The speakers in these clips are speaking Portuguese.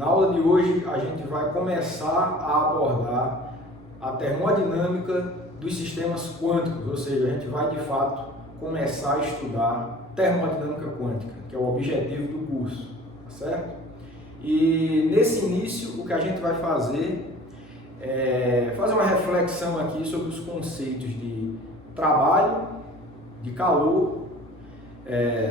Na aula de hoje a gente vai começar a abordar a termodinâmica dos sistemas quânticos, ou seja, a gente vai de fato começar a estudar termodinâmica quântica, que é o objetivo do curso, tá certo? E nesse início o que a gente vai fazer é fazer uma reflexão aqui sobre os conceitos de trabalho, de calor,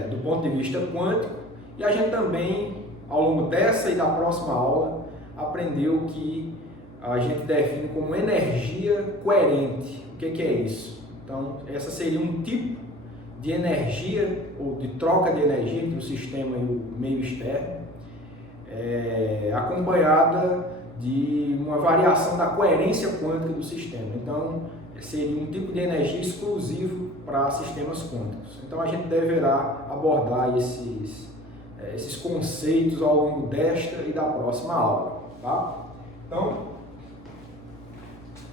do ponto de vista quântico, e a gente também, ao longo dessa e da próxima aula, aprendeu que a gente define como energia coerente. O que é isso? Então, essa seria um tipo de energia, ou de troca de energia entre o sistema e o meio externo, acompanhada de uma variação da coerência quântica do sistema. Então, seria um tipo de energia exclusivo para sistemas quânticos. Então, a gente deverá abordar esses conceitos ao longo desta e da próxima aula. Tá? Então,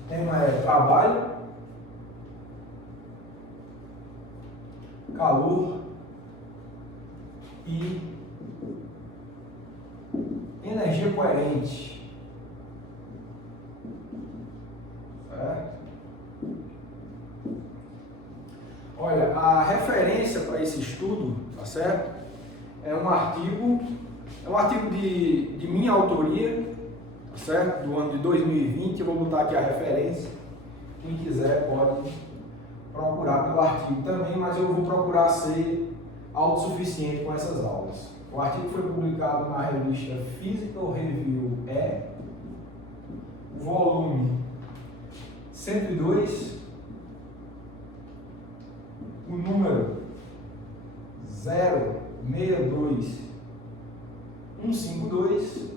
o tema é trabalho, calor e energia coerente. Certo? Olha, a referência para esse estudo, tá certo? É um artigo de minha autoria, tá certo? Do ano de 2020, eu vou botar aqui a referência. Quem quiser pode procurar pelo artigo também, mas eu vou procurar ser autossuficiente com essas aulas. O artigo foi publicado na revista Physical Review volume 102, o número 062152,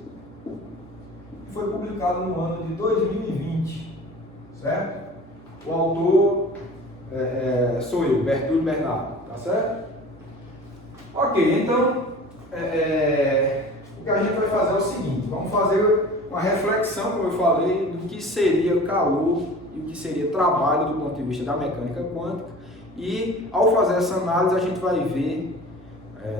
e foi publicado no ano de 2020, certo? O autor sou eu, Bertoldo Bernardo, tá certo? Ok, então o que a gente vai fazer é o seguinte: vamos fazer uma reflexão, como eu falei, do que seria calor e o que seria trabalho do ponto de vista da mecânica quântica, e ao fazer essa análise a gente vai ver,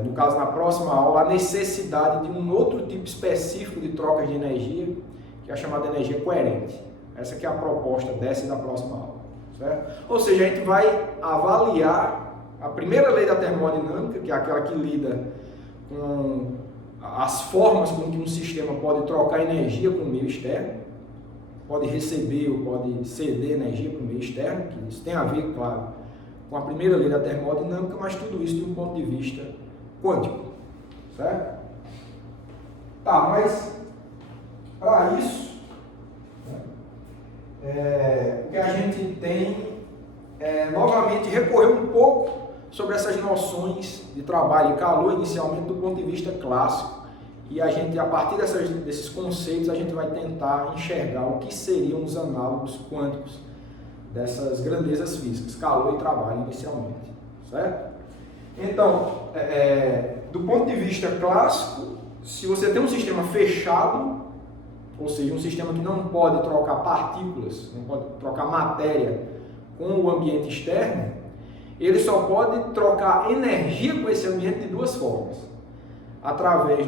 no caso na próxima aula, a necessidade de um outro tipo específico de troca de energia, que é a chamada energia coerente. Essa que é a proposta dessa e da próxima aula, certo? Ou seja, a gente vai avaliar a primeira lei da termodinâmica, que é aquela que lida com as formas com que um sistema pode trocar energia com o meio externo, pode receber ou pode ceder energia para o meio externo, que isso tem a ver, claro, com a primeira lei da termodinâmica, mas tudo isso de um ponto de vista quântico, certo? Tá, mas para isso, o que a gente tem novamente recorrer um pouco sobre essas noções de trabalho e calor, inicialmente do ponto de vista clássico, e a gente, a partir desses conceitos, a gente vai tentar enxergar o que seriam os análogos quânticos dessas grandezas físicas, calor e trabalho inicialmente, certo? Então, do ponto de vista clássico, se você tem um sistema fechado, ou seja, um sistema que não pode trocar partículas, não pode trocar matéria com o ambiente externo, ele só pode trocar energia com esse ambiente de duas formas: através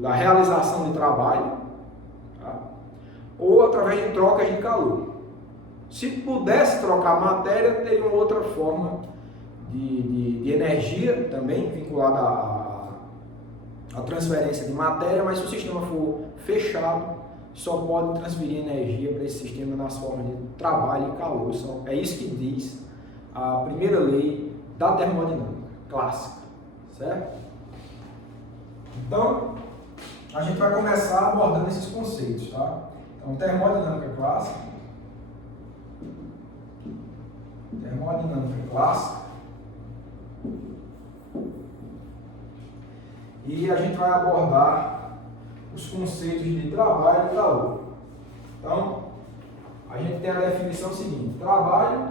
da realização de trabalho, tá? Ou através de trocas de calor. Se pudesse trocar matéria, teria uma outra forma de energia também vinculada à transferência de matéria, mas se o sistema for fechado, só pode transferir energia para esse sistema nas formas de trabalho e calor. É isso que diz a primeira lei da termodinâmica clássica, certo? Então, a gente vai começar abordando esses conceitos, tá? Então, termodinâmica clássica. E a gente vai abordar os conceitos de trabalho e calor. Então, a gente tem a definição seguinte: trabalho.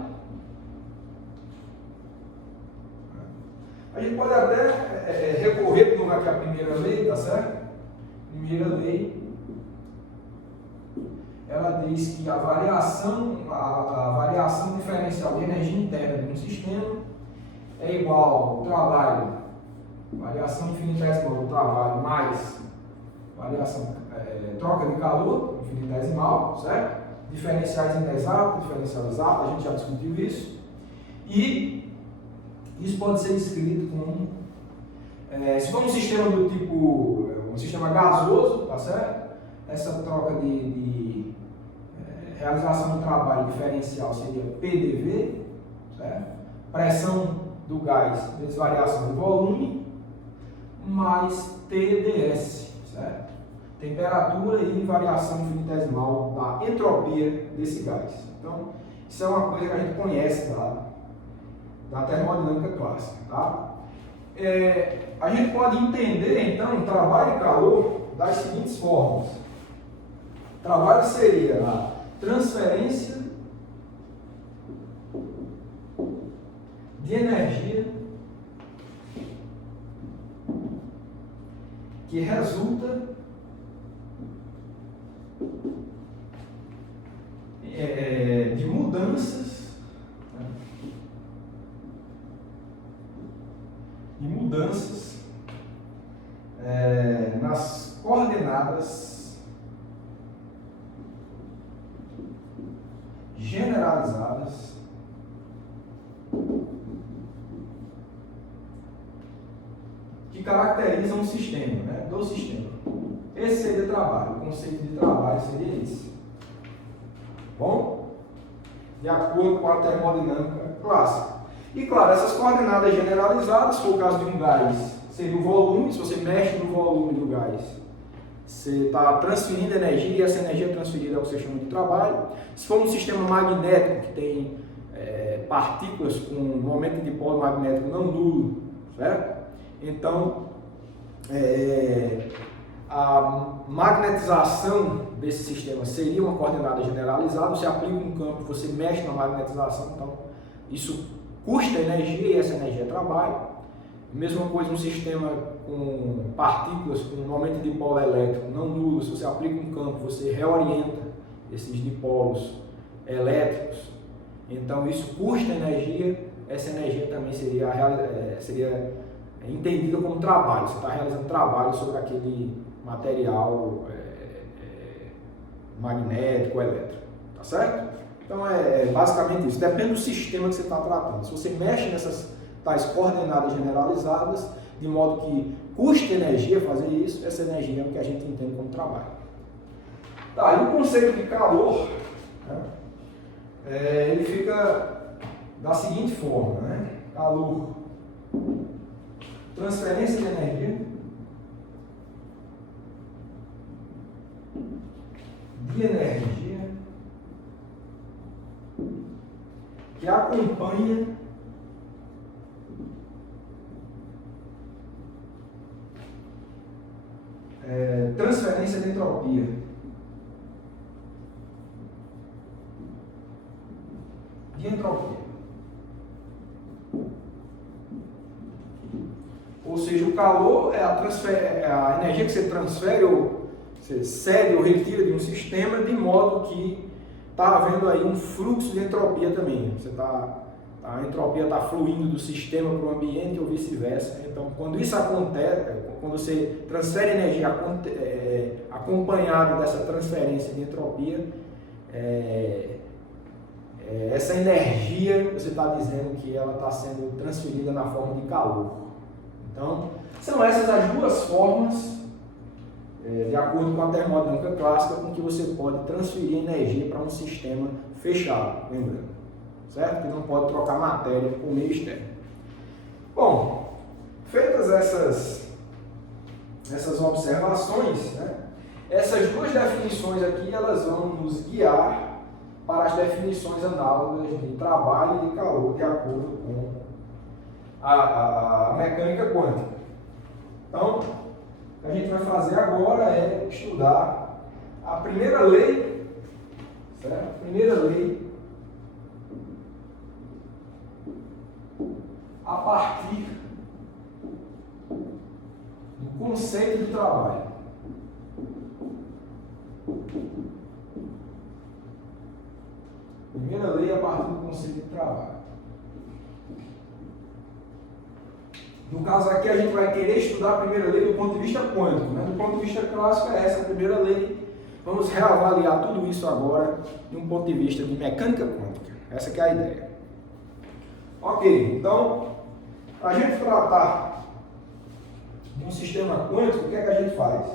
A gente pode até recorrer para aqui a primeira lei, tá certo? Primeira lei, ela diz que a variação diferencial de energia interna de um sistema é igual ao trabalho, variação infinitesimal do trabalho mais troca de calor infinitesimal, certo? Diferenciais inexatos, diferencial exato, a gente já discutiu isso. E isso pode ser descrito como, se for um sistema do tipo, um sistema gasoso, tá certo? Essa troca de realização do trabalho diferencial seria PDV, certo? Pressão do gás vezes variação do volume, mais TdS, certo? Temperatura e variação infinitesimal da entropia desse gás. Então, isso é uma coisa que a gente conhece da termodinâmica clássica. Tá? A gente pode entender, então, o trabalho e calor das seguintes formas. O trabalho seria a transferência de energia que resulta de mudanças, nas coordenadas generalizadas que caracterizam o sistema, né, do sistema. Esse seria o trabalho, o conceito de trabalho seria esse. Bom? De acordo com a termodinâmica clássica. E claro, essas coordenadas generalizadas, se for o caso de um gás, seria o volume. Se você mexe no volume do gás, você está transferindo energia e essa energia transferida é o que você chama de trabalho. Se for um sistema magnético que tem partículas com momento de polo magnético não nulo, certo? Então, a magnetização desse sistema seria uma coordenada generalizada. Você aplica um campo, você mexe na magnetização, então isso custa energia e essa energia é trabalho. Mesma coisa um sistema com partículas com momento de polo elétrico não nulo. Se você aplica um campo, você reorienta esses dipolos elétricos, então isso custa energia. Essa energia também seria entendida como trabalho. Você está realizando trabalho sobre aquele material magnético, elétrico, tá certo? Então basicamente isso, depende do sistema que você está tratando. Se você mexe nessas tais coordenadas generalizadas, de modo que custa energia fazer isso, essa energia é o que a gente entende como trabalho. Tá, e o conceito de calor, né, ele fica da seguinte forma, né? Calor, transferência de energia que acompanha transferência de entropia. Ou seja, o calor é a energia que você transfere ou você cede ou retira de um sistema, de modo que está havendo aí um fluxo de entropia também. A entropia está fluindo do sistema para o ambiente ou vice-versa. Então, quando isso acontece, quando você transfere energia acompanhada dessa transferência de entropia, essa energia, você está dizendo que ela está sendo transferida na forma de calor. Então, são essas as duas formas, de acordo com a termodinâmica clássica, com que você pode transferir energia para um sistema fechado, lembrando, certo? Que não pode trocar matéria por meio externo. Bom, feitas essas observações, né, essas duas definições aqui, elas vão nos guiar para as definições análogas de trabalho e de calor, de acordo com a mecânica quântica. Então, o que a gente vai fazer agora é estudar a primeira lei, certo? A primeira lei a partir do conceito de trabalho. Primeira lei a partir do conceito de trabalho. No caso aqui, a gente vai querer estudar a primeira lei do ponto de vista quântico, né? Do ponto de vista clássico, é essa a primeira lei. Vamos reavaliar tudo isso agora de um ponto de vista de mecânica quântica. Essa que é a ideia. Ok, então, para a gente tratar de um sistema quântico, o que é que a gente faz?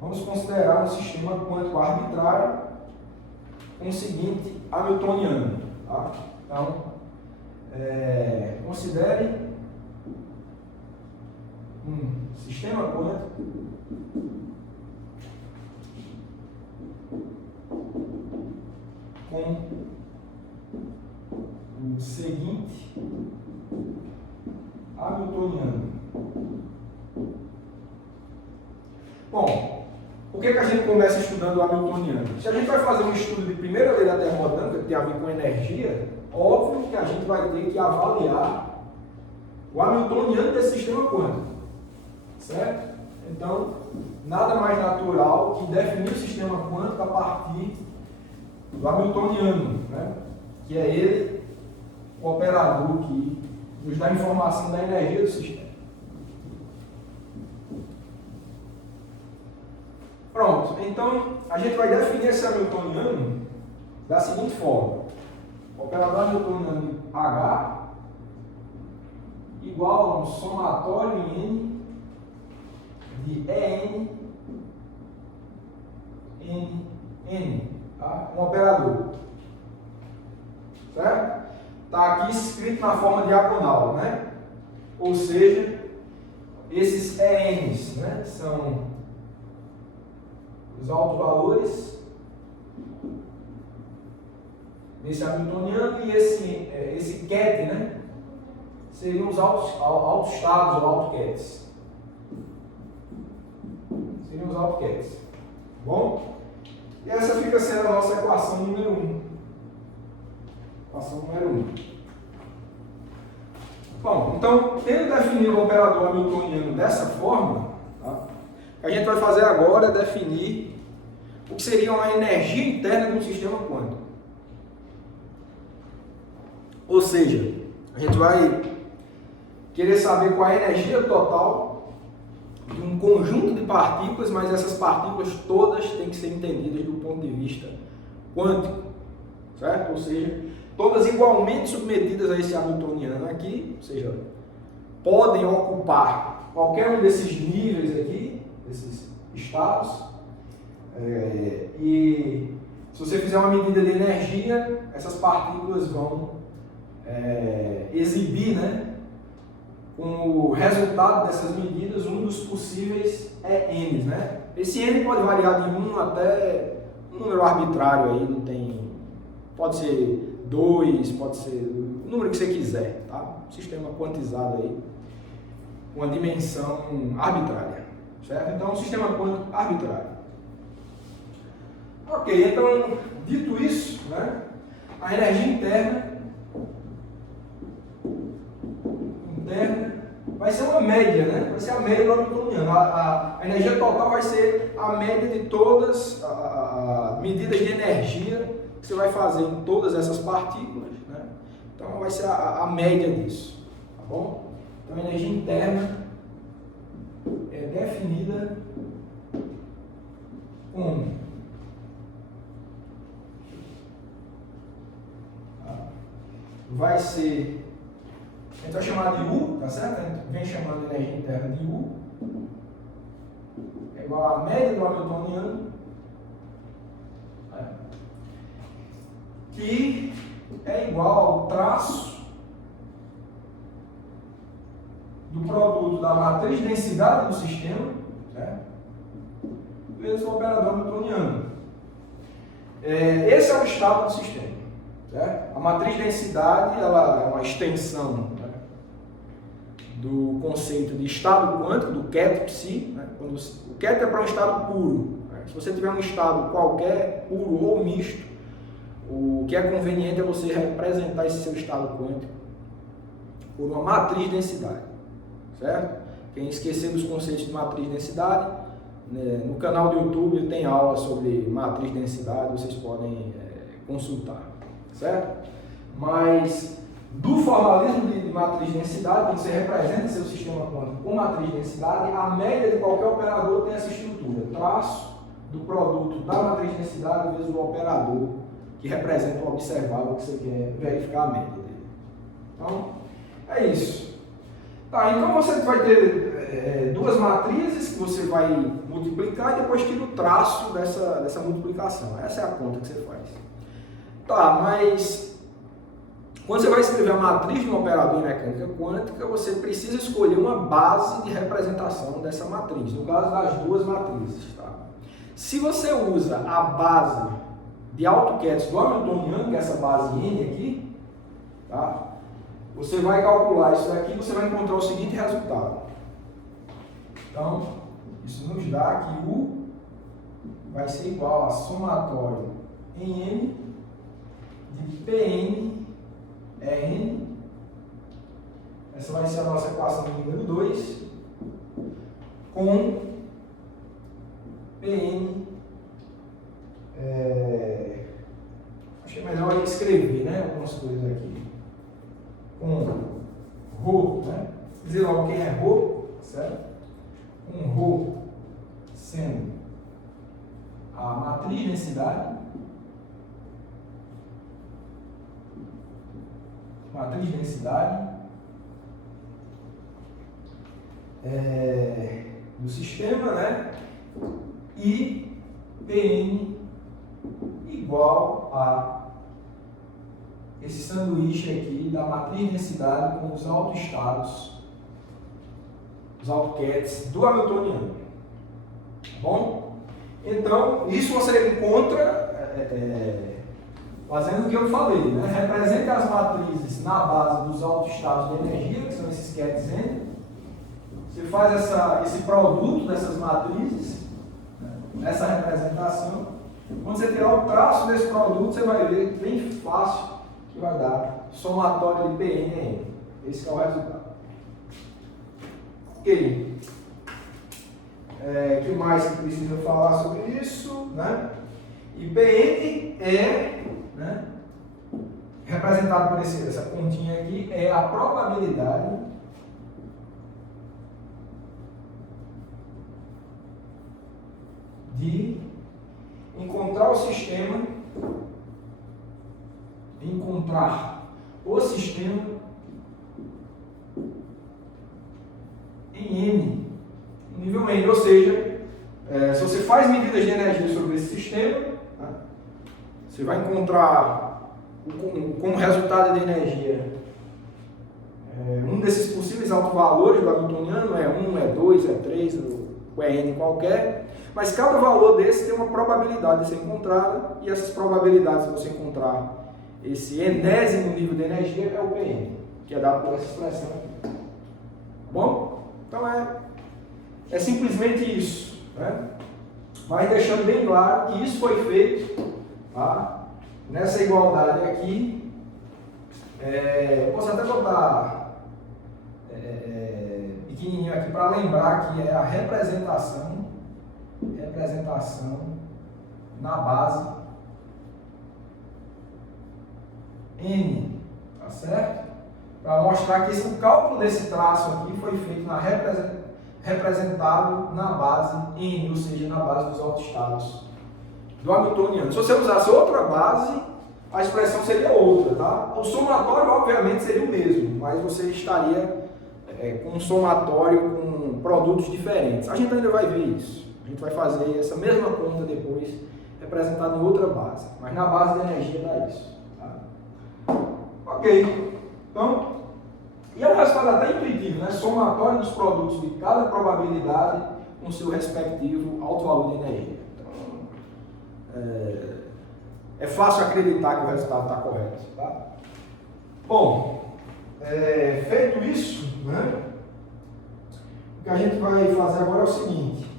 Vamos considerar um sistema quântico arbitrário com o seguinte hamiltoniano. Tá? Então, considere um sistema quântico com o seguinte hamiltoniano. Bom, por que a gente começa estudando o hamiltoniano? Se a gente vai fazer um estudo de primeira lei da termodinâmica, que tem a ver com energia, óbvio que a gente vai ter que avaliar o hamiltoniano desse sistema quântico, certo? Então, nada mais natural que definir o sistema quântico a partir do hamiltoniano, né? Que é ele, o operador que nos dá informação da energia do sistema. Pronto, então a gente vai definir esse hamiltoniano da seguinte forma: o operador hamiltoniano H igual a um somatório em N de EN, N, tá? Um operador, certo? Está aqui escrito na forma diagonal, né? Ou seja, esses ENs, né, são os autovalores desse hamiltoniano e esse ket, né, seriam os autoestados ou autokets. Seriam os autokets. Bom? E essa fica sendo a nossa equação número 1. Equação número 1. Bom, então, tendo definido o operador hamiltoniano dessa forma, tá, o que a gente vai fazer agora é definir o que seria uma energia interna de um sistema quântico. Ou seja, a gente vai querer saber qual é a energia total de um conjunto de partículas, mas essas partículas todas têm que ser entendidas do ponto de vista quântico, certo? Ou seja, todas igualmente submetidas a esse hamiltoniano aqui, ou seja, podem ocupar qualquer um desses níveis aqui, desses estados, e se você fizer uma medida de energia, essas partículas vão exibir, né, com o resultado dessas medidas, um dos possíveis N's, né? Esse N pode variar de 1 até um número arbitrário aí, não tem, pode ser 2, pode ser o número que você quiser, tá? Sistema quantizado aí, com uma dimensão arbitrária, certo? Então, um sistema quântico arbitrário. Ok, então, dito isso, né, a energia interna vai ser uma média, né? Vai ser a média do hamiltoniano. A energia total vai ser a média de todas as medidas de energia que você vai fazer em todas essas partículas, né? Então vai ser a média disso, tá bom? Então a energia interna é definida como vai ser, a gente vai chamar de U, tá certo? A gente vem chamando de energia interna de U, é igual à média do hamiltoniano, que é igual ao traço do produto da matriz de densidade do sistema, certo? Vezes o operador hamiltoniano. Esse é o estado do sistema, certo? A matriz de densidade, ela é uma extensão, né, do conceito de estado quântico, do ket psi, né? Quando o ket é para um estado puro, né? Se você tiver um estado qualquer, puro ou misto, o que é conveniente é você representar esse seu estado quântico por uma matriz de densidade, certo? Quem esquecer dos conceitos de matriz de densidade, né, no canal do YouTube tem aula sobre matriz de densidade, vocês podem consultar, certo? Mas do formalismo de matriz de densidade, quando você representa seu sistema quântico com matriz de densidade, a média de qualquer operador tem essa estrutura. Traço do produto da matriz de densidade vezes o operador, que representa o observável que você quer verificar a média dele. Então, é isso. Tá, então você vai ter duas matrizes que você vai multiplicar e depois tira o traço dessa multiplicação. Essa é a conta que você faz. Tá, mas quando você vai escrever a matriz de um operador em mecânica quântica, você precisa escolher uma base de representação dessa matriz, no caso das duas matrizes. Tá? Se você usa a base de AutoCAD do Hamiltoniano, que é essa base N aqui, tá? Você vai calcular isso daqui e você vai encontrar o seguinte resultado. Então, isso nos dá que U vai ser igual a somatório em M de Pn Rn. Essa vai ser a nossa equação número 2 com Pn. Acho que é melhor eu escrever, né? Algumas coisas aqui. Com ρ, né? Dizer logo quem é ρ, certo? Com ρ sendo a matriz de densidade. Matriz de densidade do sistema, né? E Pn igual a esse sanduíche aqui da matriz de densidade com os autoestados, os AutoCADs do Hamiltoniano. Tá bom? Então, isso você encontra fazendo o que eu falei, né? Represente as matrizes na base dos autoestados de energia, que são esses CADs N. Você faz esse produto dessas matrizes, né? Essa representação. Quando você tirar o traço desse produto, você vai ver bem fácil que vai dar somatório de Pn. Esse é o resultado. Ok. O que mais que precisa falar sobre isso, né? E Pn é, né, representado por essa pontinha aqui, é a probabilidade de encontrar o sistema em N, nível N, ou seja, se você faz medidas de energia sobre esse sistema, né, você vai encontrar como resultado de energia um desses possíveis autovalores do Hamiltoniano, é 1, é 2, é 3, ou é N qualquer, mas cada valor desse tem uma probabilidade de ser encontrada, e essas probabilidades de você encontrar esse enésimo nível de energia é o Pn, que é dado por essa expressão aqui. Tá bom? Então é simplesmente isso, né? Mas deixando bem claro que isso foi feito, tá? Nessa igualdade aqui. Eu posso até botar pequenininho aqui para lembrar que é a representação na base N, tá certo? Para mostrar que o cálculo desse traço aqui foi feito representado na base N, ou seja, na base dos autoestados do Hamiltoniano. Se você usasse outra base, a expressão seria outra, tá? O somatório, obviamente, seria o mesmo, mas você estaria com um somatório com produtos diferentes. A gente ainda vai ver isso. A gente vai fazer essa mesma conta depois, representada em outra base. Mas na base da energia dá isso. Tá? Ok. Então, e é um resultado até intuitivo, né? Somatório dos produtos de cada probabilidade com seu respectivo alto valor de energia. Então, é fácil acreditar que o resultado está correto. Tá? Bom, feito isso, né? O que a gente vai fazer agora é o seguinte.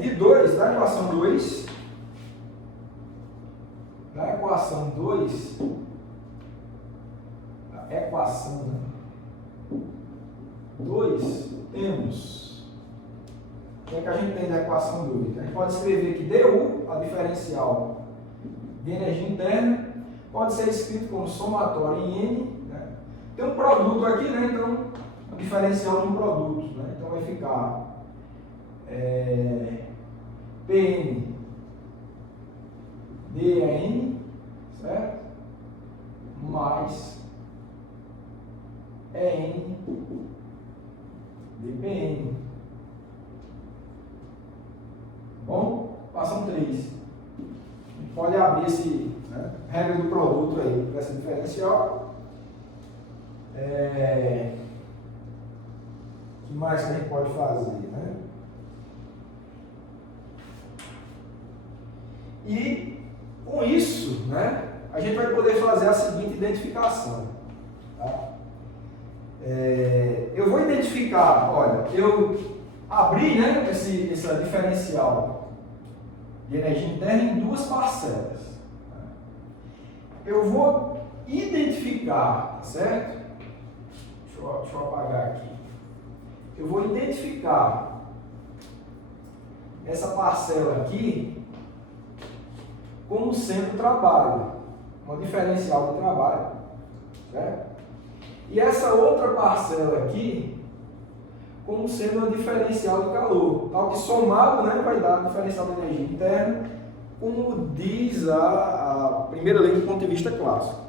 De 2, da equação 2, temos, o que é que a gente tem da equação 2? A gente pode escrever que dU, a diferencial de energia interna, pode ser escrito como somatório em N, né? Tem um produto aqui, né? Então, o diferencial de um produto, né? Então vai ficar Pn dN, certo? Mais EN dPn. Bom, passam 3. Pode abrir esse, né, regra do produto aí para essa diferencial. O que mais que a gente pode fazer, né? E com isso, né, a gente vai poder fazer a seguinte identificação. Tá? Eu vou identificar, olha, eu abri, né, essa diferencial de energia interna em duas parcelas. Eu vou identificar, tá certo? Deixa eu apagar aqui. Eu vou identificar essa parcela aqui como sendo trabalho, uma diferencial de trabalho, certo? E essa outra parcela aqui como sendo uma diferencial de calor, tal que somado, né, vai dar a diferencial de energia interna, como diz a primeira lei do ponto de vista clássico.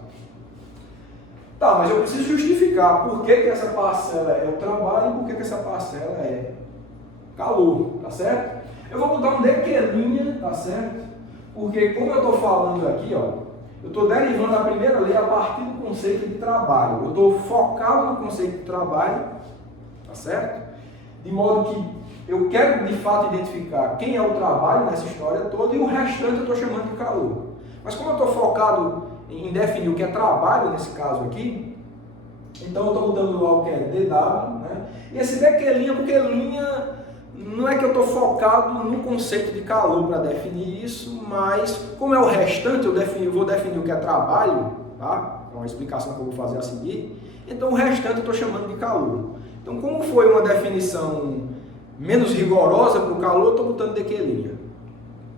Tá, mas eu preciso justificar por que essa parcela é o trabalho e por que essa parcela é calor, tá certo? Eu vou botar um dequelinha, tá certo? Porque como eu estou falando aqui, ó, eu estou derivando a primeira lei a partir do conceito de trabalho. Eu estou focado no conceito de trabalho, tá certo? De modo que eu quero de fato identificar quem é o trabalho nessa história toda e o restante eu estou chamando de calor. Mas como eu estou focado em definir o que é trabalho nesse caso aqui, então eu estou mudando lá o que é DW, né? E esse DQ é linha, porque linha não é que eu estou focado no conceito de calor para definir isso, mas como é o restante, eu vou definir o que é trabalho, tá? É uma explicação que eu vou fazer a seguir. Então o restante eu estou chamando de calor. Então, como foi uma definição menos rigorosa para o calor, eu estou botando DQ linha.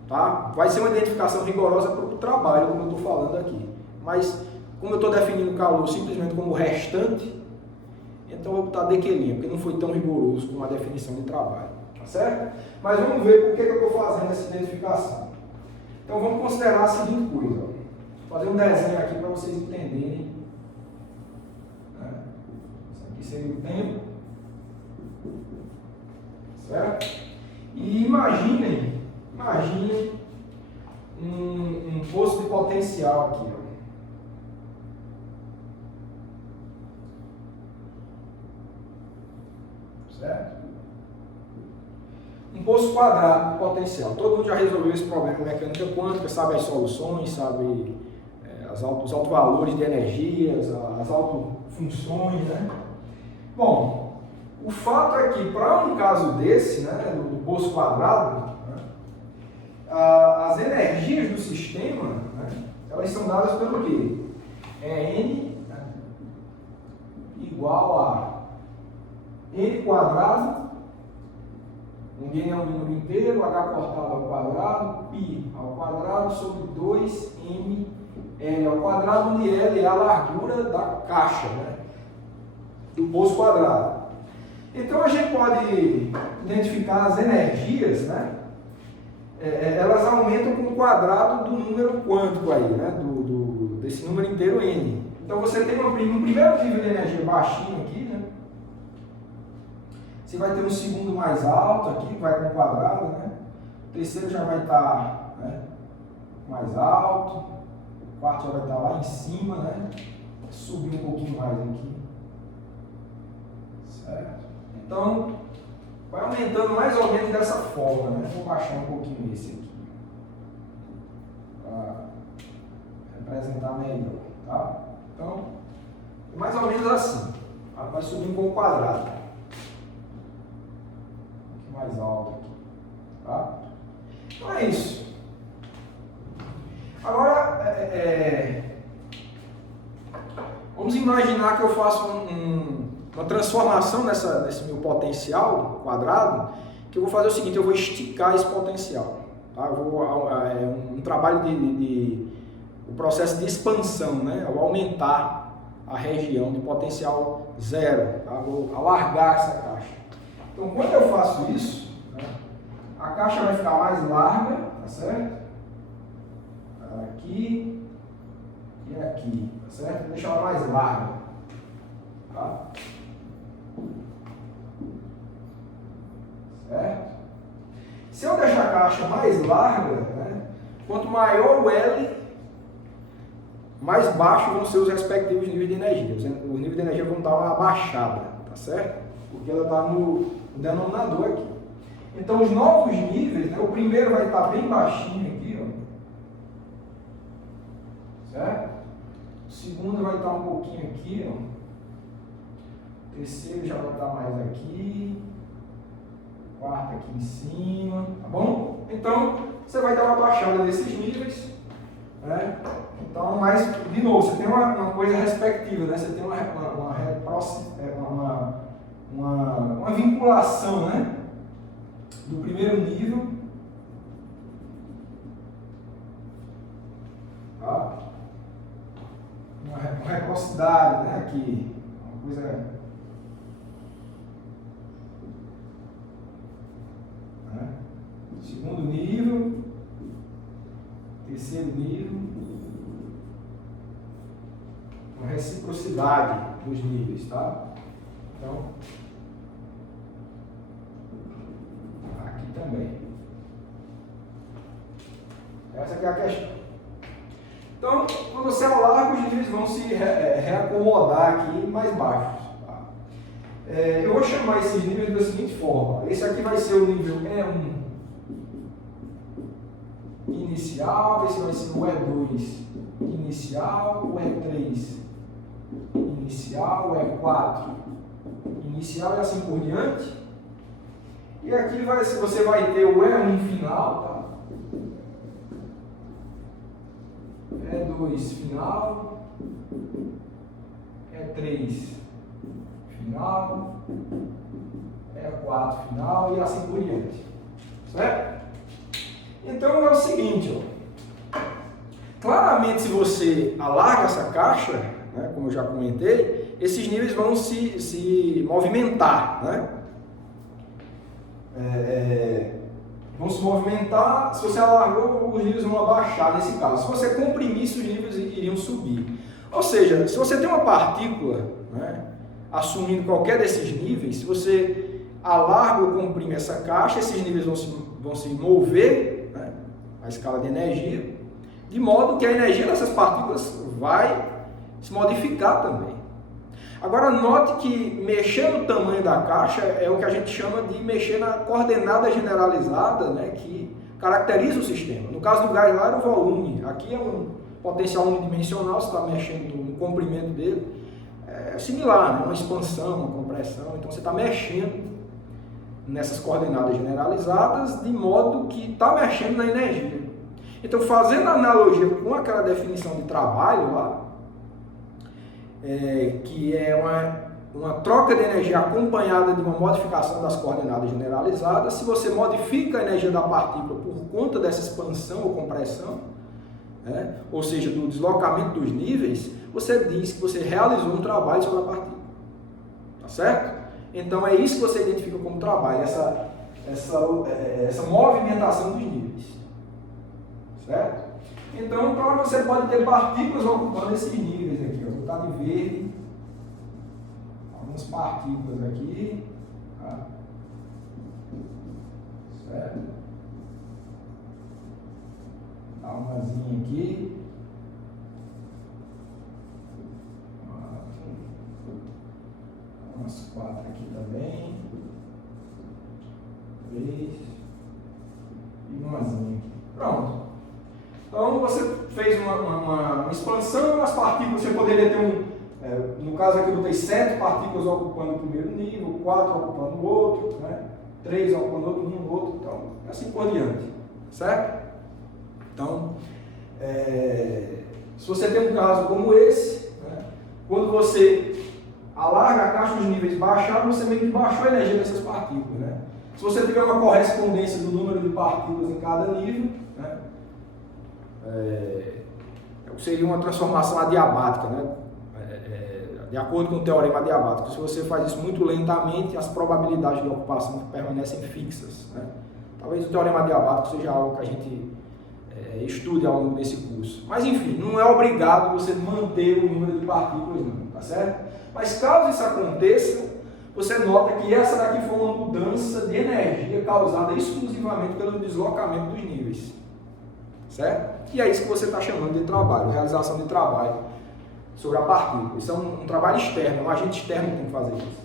Tá? Vai ser uma identificação rigorosa para o trabalho, como eu estou falando aqui. Mas, como eu estou definindo o calor simplesmente como restante, então eu vou botar DQ linha, porque não foi tão rigoroso como a definição de trabalho. Tá certo? Mas vamos ver por que eu estou fazendo essa identificação. Então, vamos considerar a seguinte coisa. Ó. Vou fazer um desenho aqui para vocês entenderem. Isso aqui seria o tempo. Certo? E imaginem um poço de potencial aqui, ó. Certo? Um poço quadrado de potencial. Todo mundo já resolveu esse problema com mecânica quântica, sabe as soluções, sabe os altos valores de energias, as autofunções, né? Bom, o fato é que para um caso desse, né, do poço quadrado, né, as energias do sistema, né, elas são dadas pelo quê? N, né, igual a N quadrado, onde N é um número inteiro, H cortado ao quadrado, π ao quadrado sobre 2M L ao quadrado, onde L é a largura da caixa, né, do poço quadrado. Então a gente pode identificar as energias, né? Elas aumentam com o quadrado do número quântico aí, né? Desse número inteiro N. Então você tem um primeiro nível de energia baixinho aqui, né? Você vai ter um segundo mais alto aqui, que vai com o quadrado, né? O terceiro já vai estar, né, mais alto, o quarto já vai estar lá em cima, né? Subir um pouquinho mais aqui. Certo? Então, vai aumentando mais ou menos dessa forma, né? Vou baixar um pouquinho esse aqui, para representar melhor, tá? Então, mais ou menos assim. Vai subindo com o quadrado. Um pouquinho mais alto aqui, tá? Então é isso. Agora, vamos imaginar que eu faço uma transformação nesse meu potencial quadrado, que eu vou fazer o seguinte, eu vou esticar esse potencial. Tá? Eu vou, um trabalho de o processo de expansão, né? Ao aumentar a região de potencial zero, tá? Vou alargar essa caixa. Então, quando eu faço isso, né, a caixa vai ficar mais larga, tá certo? Aqui e aqui, tá certo? Vou deixar ela mais larga, tá? Certo? Se eu deixar a caixa mais larga, né, quanto maior o L, mais baixos vão ser os respectivos níveis de energia. Os níveis de energia vão dar uma baixada, tá certo? Porque ela está no denominador aqui. Então, os novos níveis, né, o primeiro vai estar bem baixinho aqui, ó, certo? O segundo vai estar um pouquinho aqui, ó. O terceiro já vai estar mais aqui. O quarto aqui em cima, tá bom? Então, você vai dar uma baixada nesses níveis, né? Então, mas, de novo, você tem uma coisa respectiva, né? Você tem uma vinculação, né? Do primeiro nível, tá? Uma reciprocidade, né? Aqui, uma coisa... Segundo nível, terceiro nível, uma reciprocidade dos níveis, tá? Então, aqui também. Essa aqui é a questão. Então, quando você alarga, os níveis vão se reacomodar aqui mais baixos. Tá? Eu vou chamar esses níveis da seguinte forma. Esse aqui vai ser o nível E1 inicial, esse vai ser o E2 inicial, o E3 inicial, o E4 inicial e assim por diante. E aqui você vai ter o E1 final, tá? E2 final, E3 final, E4 final e assim por diante. Certo? Então é o seguinte, ó. Claramente, se você alarga essa caixa, né, como eu já comentei, esses níveis vão se movimentar, né? Vão se movimentar. Se você alargou, os níveis vão abaixar nesse caso. Se você comprimisse, os níveis iriam subir. Ou seja, se você tem uma partícula, né, assumindo qualquer desses níveis, se você alarga ou comprime essa caixa, esses níveis vão se mover, né, a escala de energia, de modo que a energia dessas partículas vai se modificar também. Agora, note que mexer no tamanho da caixa é o que a gente chama de mexer na coordenada generalizada, né, que caracteriza o sistema. No caso do gás lá era o volume, aqui é um potencial unidimensional, você está mexendo no comprimento dele, é similar, né, uma expansão, uma compressão, então você está mexendo nessas coordenadas generalizadas, de modo que está mexendo na energia. Então, fazendo a analogia com aquela definição de trabalho lá, que é uma troca de energia acompanhada de uma modificação das coordenadas generalizadas, se você modifica a energia da partícula por conta dessa expansão ou compressão, né, ou seja, do deslocamento dos níveis, você diz que você realizou um trabalho sobre a partícula. Tá certo? Então é isso que você identifica como trabalho, essa movimentação dos níveis. Certo? Então, claro, você pode ter partículas ocupando esses níveis aqui. Ó. Vou botar de verde algumas partículas aqui. Tá? Certo? Dá umazinha aqui. Umas 4 aqui também. 3. E umazinha aqui. Pronto. Então você fez uma expansão, as partículas, você poderia ter no caso aqui eu botei 7 partículas ocupando o primeiro nível, 4 ocupando o outro, né? 3 ocupando outro, 1 outro, então assim por diante, certo? Então, se você tem um caso como esse, né, quando você alarga a caixa, os níveis baixaram, você meio que baixou a energia dessas partículas, né? Se você tiver uma correspondência do número de partículas em cada nível, né, seria uma transformação adiabática, né? De acordo com o teorema adiabático. Se você faz isso muito lentamente, as probabilidades de ocupação permanecem fixas, né? Talvez o teorema adiabático seja algo que a gente estude ao longo desse curso. Mas enfim, não é obrigado você manter o número de partículas não, tá certo? Mas caso isso aconteça, você nota que essa daqui foi uma mudança de energia causada exclusivamente pelo deslocamento dos níveis, certo? E é isso que você está chamando de trabalho, realização de trabalho sobre a partícula. Isso é um trabalho externo, um agente externo que tem que fazer isso.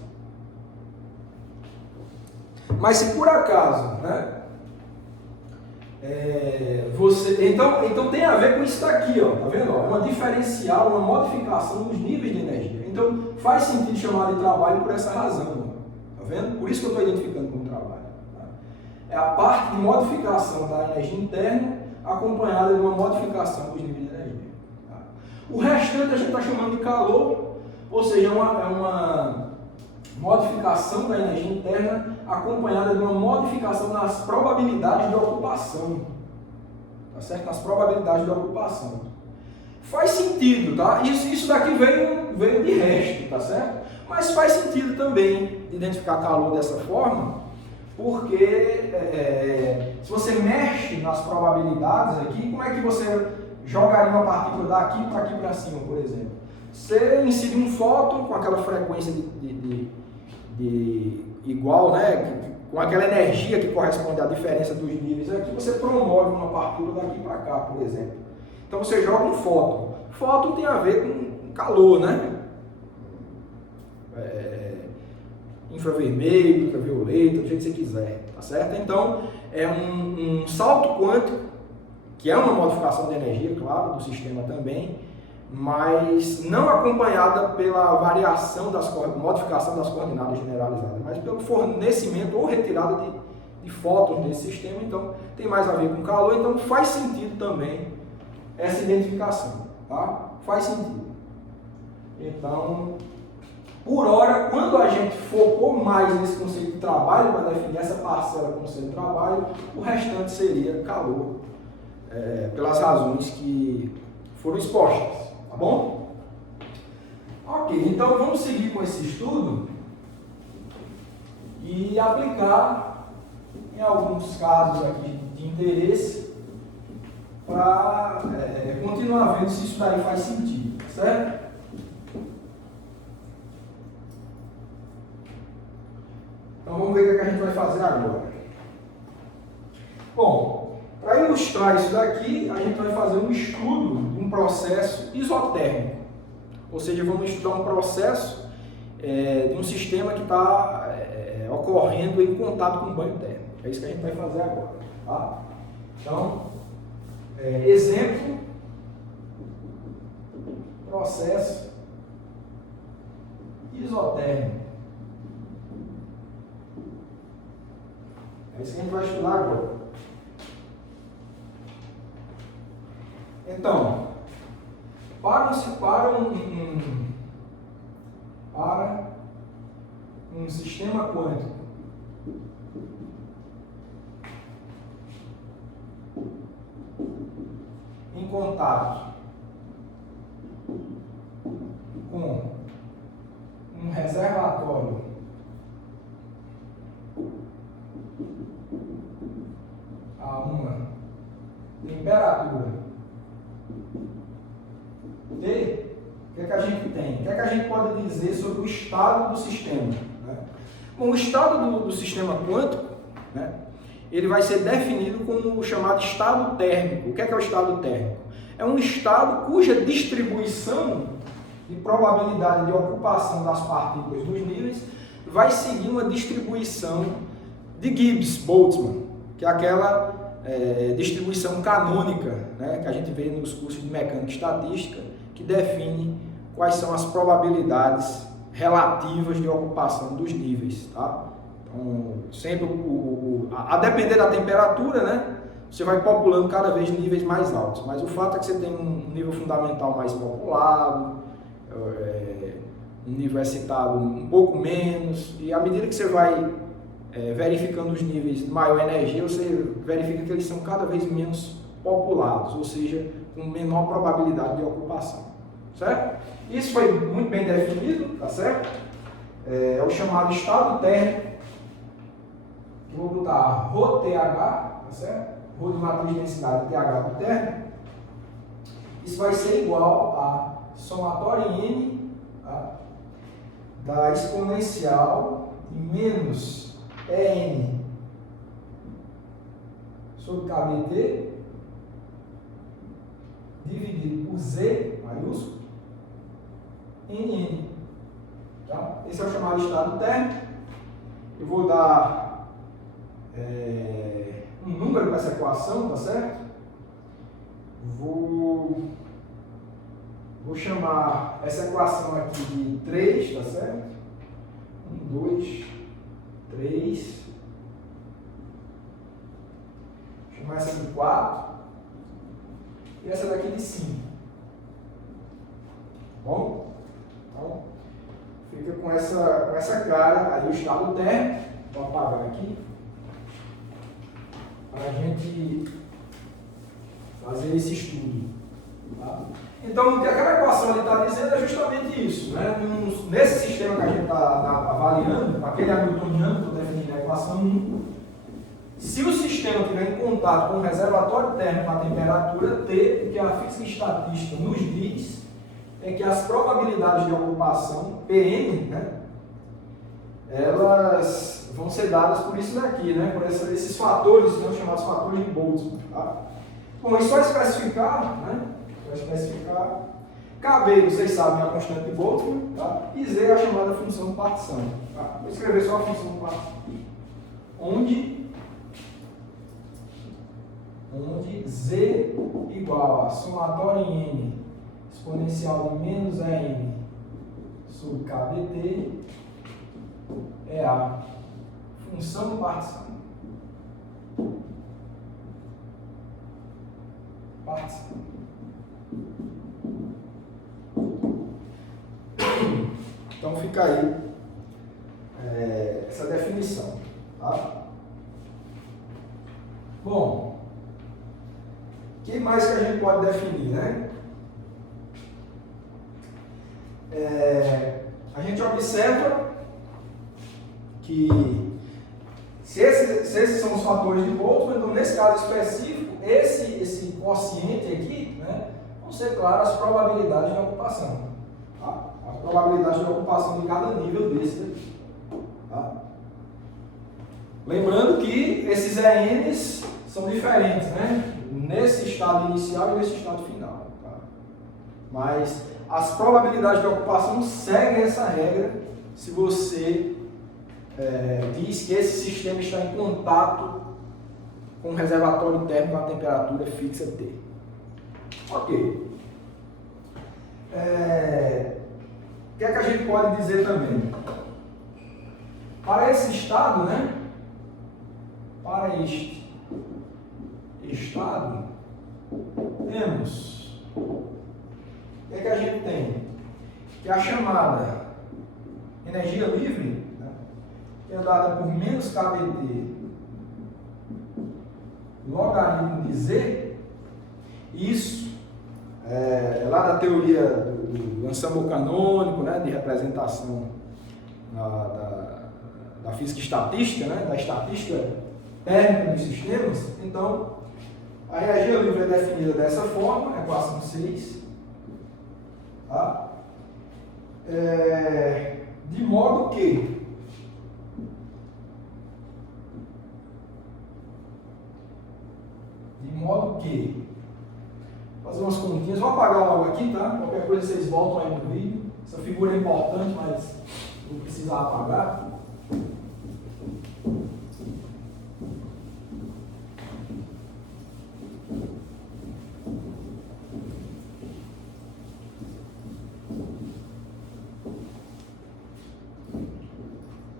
Mas se por acaso, né, então tem a ver com isso daqui, ó, tá vendo? Ó, uma diferencial, uma modificação dos níveis de energia. Então faz sentido chamar de trabalho por essa razão, ó, tá vendo? Por isso que eu estou identificando como trabalho. Tá? É a parte de modificação da energia interna acompanhada de uma modificação dos níveis de energia. Tá? O restante a gente está chamando de calor, ou seja, é uma modificação da energia interna acompanhada de uma modificação nas probabilidades de ocupação, tá certo? Nas probabilidades de ocupação. Faz sentido, tá? Isso daqui veio de resto, tá certo? Mas faz sentido também identificar calor dessa forma, porque se você mexe nas probabilidades aqui, como é que você jogaria uma partícula daqui para cima, por exemplo? Você incide um fóton com aquela frequência igual, né, com aquela energia que corresponde à diferença dos níveis aqui, você promove uma partícula daqui para cá, por exemplo. Então você joga um fóton. Fóton tem a ver com calor, né? Infravermelho, ultravioleta, do jeito que você quiser, tá certo? Então é um salto quântico, que é uma modificação de energia, claro, do sistema também, mas não acompanhada pela variação modificação das coordenadas generalizadas, mas pelo fornecimento ou retirada de fótons desse sistema. Então tem mais a ver com calor, então faz sentido também essa identificação, tá? Faz sentido. Então, por hora, quando a gente focou mais nesse conceito de trabalho para definir essa parcela como sendo trabalho, o restante seria calor, pelas razões que foram expostas. Tá bom? Ok, então vamos seguir com esse estudo e aplicar em alguns casos aqui de interesse para continuar vendo se isso daí faz sentido, certo? Então vamos ver o que a gente vai fazer agora. Bom, para ilustrar isso daqui, a gente vai fazer um estudo de um processo isotérmico. Ou seja, vamos estudar um processo de um sistema que está ocorrendo em contato com o banho térmico. É isso que a gente vai fazer agora. Tá? Então, exemplo, processo isotérmico. É isso que a gente vai estudar agora. Então, para um sistema quântico em contato com um reservatório a uma temperatura T, o que é que a gente tem? O que é que a gente pode dizer sobre o estado do sistema? Né? Bom, o estado do sistema quântico, né, ele vai ser definido como o chamado estado térmico. O que é o estado térmico? É um estado cuja distribuição de probabilidade de ocupação das partículas nos níveis vai seguir uma distribuição de Gibbs-Boltzmann, que é aquela distribuição canônica, né, que a gente vê nos cursos de mecânica e estatística, que define quais são as probabilidades relativas de ocupação dos níveis. Tá? Então, sempre a depender da temperatura, né, você vai populando cada vez níveis mais altos, mas o fato é que você tem um nível fundamental mais populado, um nível excitado um pouco menos, e à medida que você vai verificando os níveis de maior energia, você verifica que eles são cada vez menos populados, ou seja, com menor probabilidade de ocupação, certo? Isso foi muito bem definido, tá certo? É o chamado estado térmico. Vou botar ρTH, tá certo? Rho de matriz de densidade, TH do térmico. Isso vai ser igual a somatório em N, tá? Da exponencial de menos EN sobre KBT dividido por Z maiúsculo em N. Tá? Esse é o chamado estado térmico. Eu vou dar um número para essa equação, tá certo? Vou chamar essa equação aqui de 3, tá certo? 1, 2, 3. Vou chamar essa de 4. E essa daqui de 5. Bom? Então, fica com essa cara aí o estado térmico. Vou apagar aqui. Para a gente fazer esse estudo. Tá? Então, o que aquela equação está dizendo é justamente isso. Né? Nesse sistema que a gente está avaliando, aquele hamiltoniano que eu defini na equação 1, se o sistema estiver em contato com o reservatório térmico à temperatura T, o que a física estatística nos diz é que as probabilidades de ocupação, PM, né, elas vão ser dadas por isso daqui, né, por esses fatores que são chamados fatores de Boltzmann. Tá? Bom, isso vai especificar, né? Vai especificar KB, vocês sabem, é a constante de Boltzmann, tá? E Z é a chamada função de partição. Tá? Vou escrever só a função de partição. Onde Z igual a somatório em N exponencial de menos EN sobre KBT é a função de partição. Então fica aí essa definição, tá? Bom, o que mais que a gente pode definir, né? A gente observa que se esses são os fatores de Boltzmann, então nesse caso específico, esse quociente aqui, né, vão ser, claro, as probabilidades de ocupação. Tá? A probabilidade de ocupação de cada nível desse daqui. Tá? Lembrando que esses ENs são diferentes, né? Nesse estado inicial e nesse estado final. Tá? Mas as probabilidades de ocupação seguem essa regra se você diz que esse sistema está em contato com o reservatório térmico a temperatura fixa T. Ok. O que é que a gente pode dizer também? Para esse estado, né? Para este estado, temos o que é que a gente tem? Que a chamada energia livre, né, que é dada por menos KBT logaritmo de Z. Isso é lá da teoria do ensemble canônico, né, de representação da física estatística, né, da estatística térmica dos sistemas. Então, a energia livre é definida dessa forma, equação 6. Tá? De modo que vou fazer umas continhas, vou apagar logo aqui, tá? Qualquer coisa vocês voltam aí no vídeo. Essa figura é importante, mas vou precisar apagar.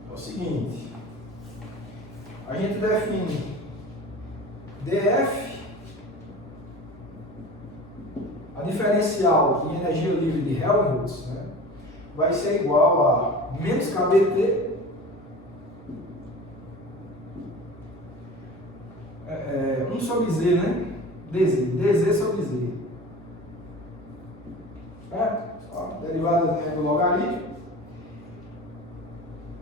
É o seguinte, a gente define dF, a diferencial em energia livre de Helmholtz, né, vai ser igual a menos KBT sobre Z, né? DZ sobre Z. Derivada do logaritmo.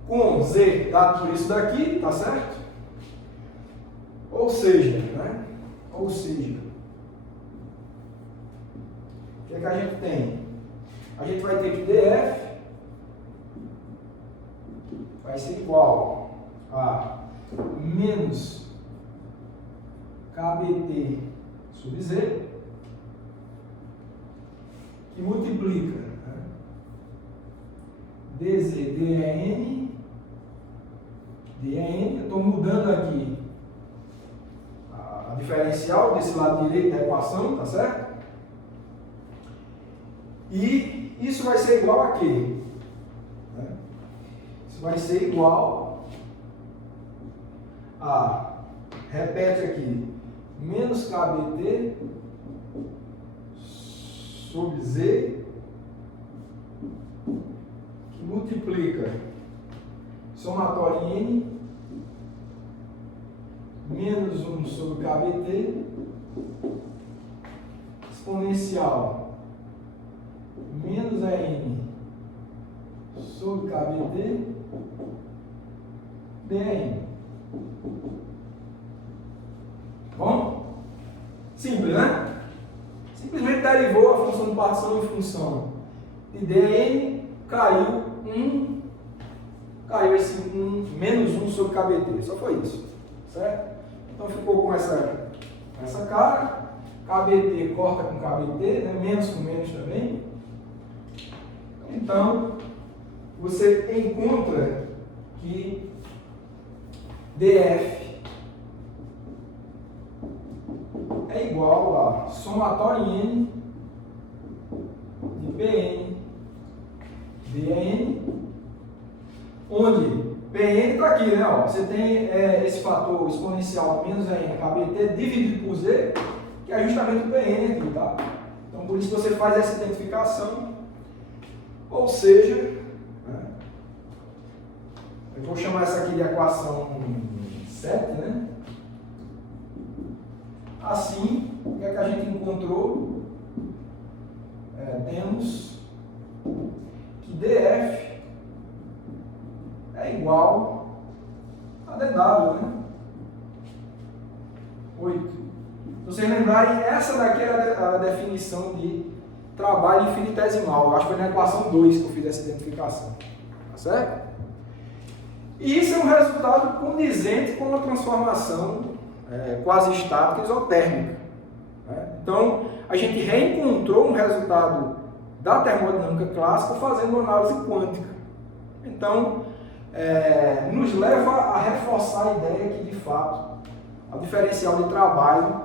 Com z dado por isso daqui, tá certo? Ou seja, né? O que é que a gente tem? A gente vai ter que df vai ser igual a menos kbt sobre z, que multiplica, né, dz dn, eu estou mudando aqui a diferencial desse lado direito da equação, tá certo? E isso vai ser igual a quê? Isso vai ser igual a, repete aqui, menos kbt sobre z, que multiplica somatório em n, menos 1 sobre kbt, exponencial, menos n sobre kbt, dn. Bom? Simples, né? Simplesmente derivou a função de partição em função de dn, caiu esse menos 1 sobre kbt, só foi isso, certo? Então ficou com essa cara, kbt corta com kbt, né? Menos com menos também. Então, você encontra que df é igual a somatório em n de Pn dn, onde Pn está aqui, né? Ó, você tem esse fator exponencial menos n kbt dividido por z, que é justamente o Pn aqui, tá? Então, por isso você faz essa identificação, ou seja, né, eu vou chamar essa aqui de equação 7, né? Assim, o que é que a gente encontrou? Temos que df é igual a dw, né? 8. Se vocês lembrarem, essa daqui era a definição de trabalho infinitesimal. Eu acho que foi na equação 2 que eu fiz essa identificação. Tá certo? E isso é um resultado condizente com a transformação quase estática isotérmica. Né? Então, a gente reencontrou um resultado da termodinâmica clássica fazendo uma análise quântica. Então, nos leva a reforçar a ideia que, de fato, a diferencial de trabalho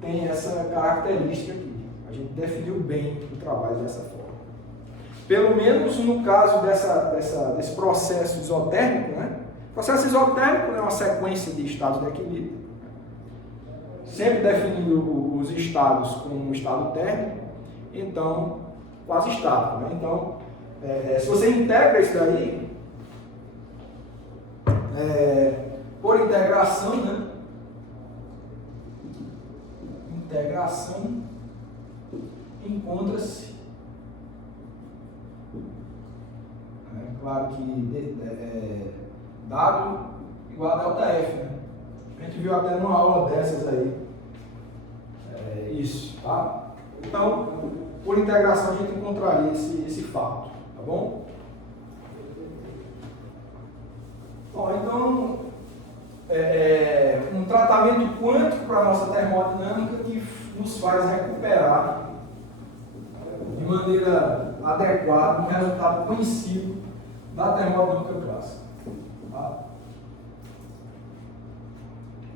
tem essa característica aqui. A gente definiu bem o trabalho dessa forma. Pelo menos no caso desse processo isotérmico, né? O processo isotérmico é uma sequência de estados de equilíbrio, sempre definindo os estados como um estado térmico, então, quase estático. Né? Então, se você integra isso daí, por integração, né? Integração encontra-se, claro que W igual a delta F, né? A gente viu até numa aula dessas aí, isso, tá? Então, por integração a gente encontraria esse fato, tá bom? Bom, então, um tratamento quântico para a nossa termodinâmica que nos faz recuperar de maneira adequada um resultado conhecido da termodinâmica clássica. Tá?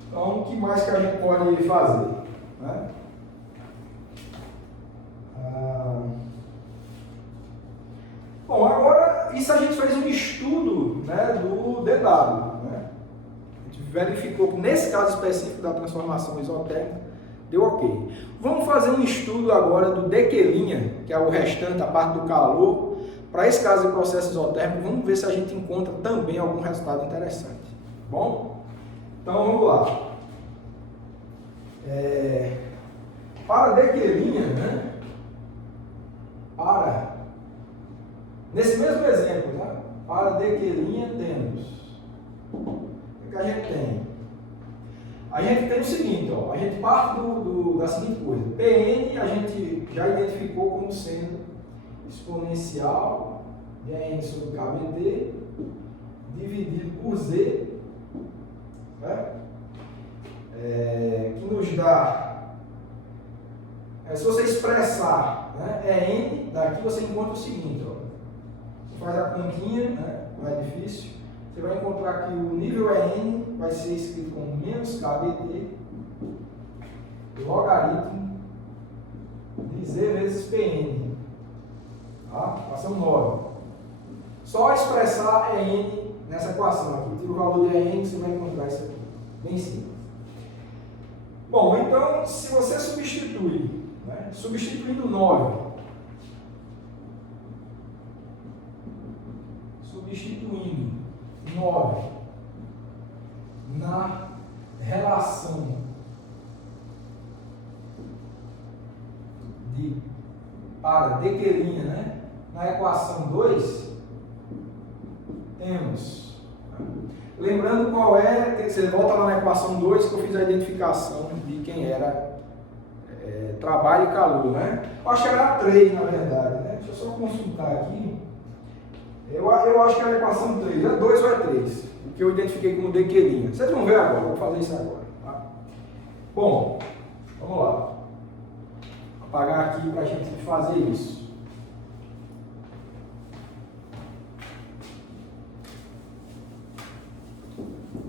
Então, o que mais que a gente pode fazer? Né? Bom, agora, isso a gente fez um estudo, né, do DW. Né? A gente verificou que nesse caso específico da transformação isotérmica, deu ok. Vamos fazer um estudo agora do dq', que é o restante, a parte do calor. Para esse caso de processo isotérmico, vamos ver se a gente encontra também algum resultado interessante. Bom? Então, vamos lá. Para dq', né? nesse mesmo exemplo, né? Para DQ' temos, o que a gente tem? A gente tem o seguinte, ó, a gente parte da seguinte coisa, Pn a gente já identificou como sendo exponencial de N sobre KBT dividido por Z, certo? Que nos dá, se você expressar, né, N, daqui você encontra o seguinte, ó, você faz a continha, né, não é difícil, você vai encontrar que o nível N vai ser escrito como menos KBT logaritmo de Z vezes Pn, tá? Equação 9. Só expressar N nessa equação aqui, tira o valor de N, você vai encontrar isso aqui, bem simples. Bom, então, se você substituir, né, substituindo 9, na relação para DQ', né, na equação 2, temos, lembrando qual é, você volta lá na equação 2 que eu fiz a identificação de quem era trabalho e calor, né? Eu acho que era 3, na verdade, né? Deixa eu só consultar aqui. Eu acho que era a equação 3, é 2 ou é 3, o que eu identifiquei como DQ'. Vocês vão ver agora, eu vou fazer isso agora, tá? Bom, vamos lá. Vou apagar aqui para a gente fazer isso.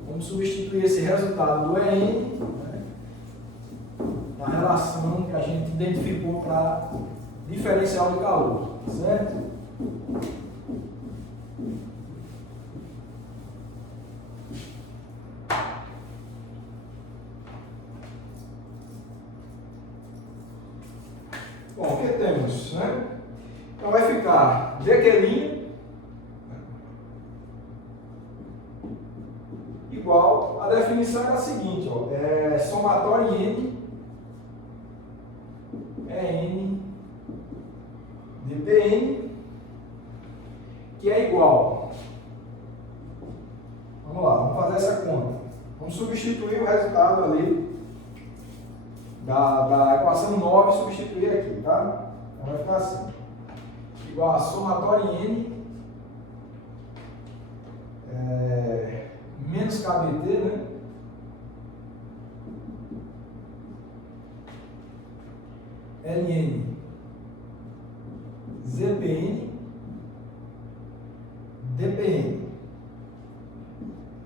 Vamos substituir esse resultado do EN, né, na relação que a gente identificou para diferencial de calor, certo? Bom, o que temos, né? Então vai ficar DQ' igual, a definição é a seguinte, ó, somatório em N é N de Pn, que é igual, vamos lá, vamos fazer essa conta, vamos substituir o resultado ali da equação 9, substituir aqui, tá? Então vai ficar assim, igual a somatório em N, menos KBT, né? Ln Zpn dPn,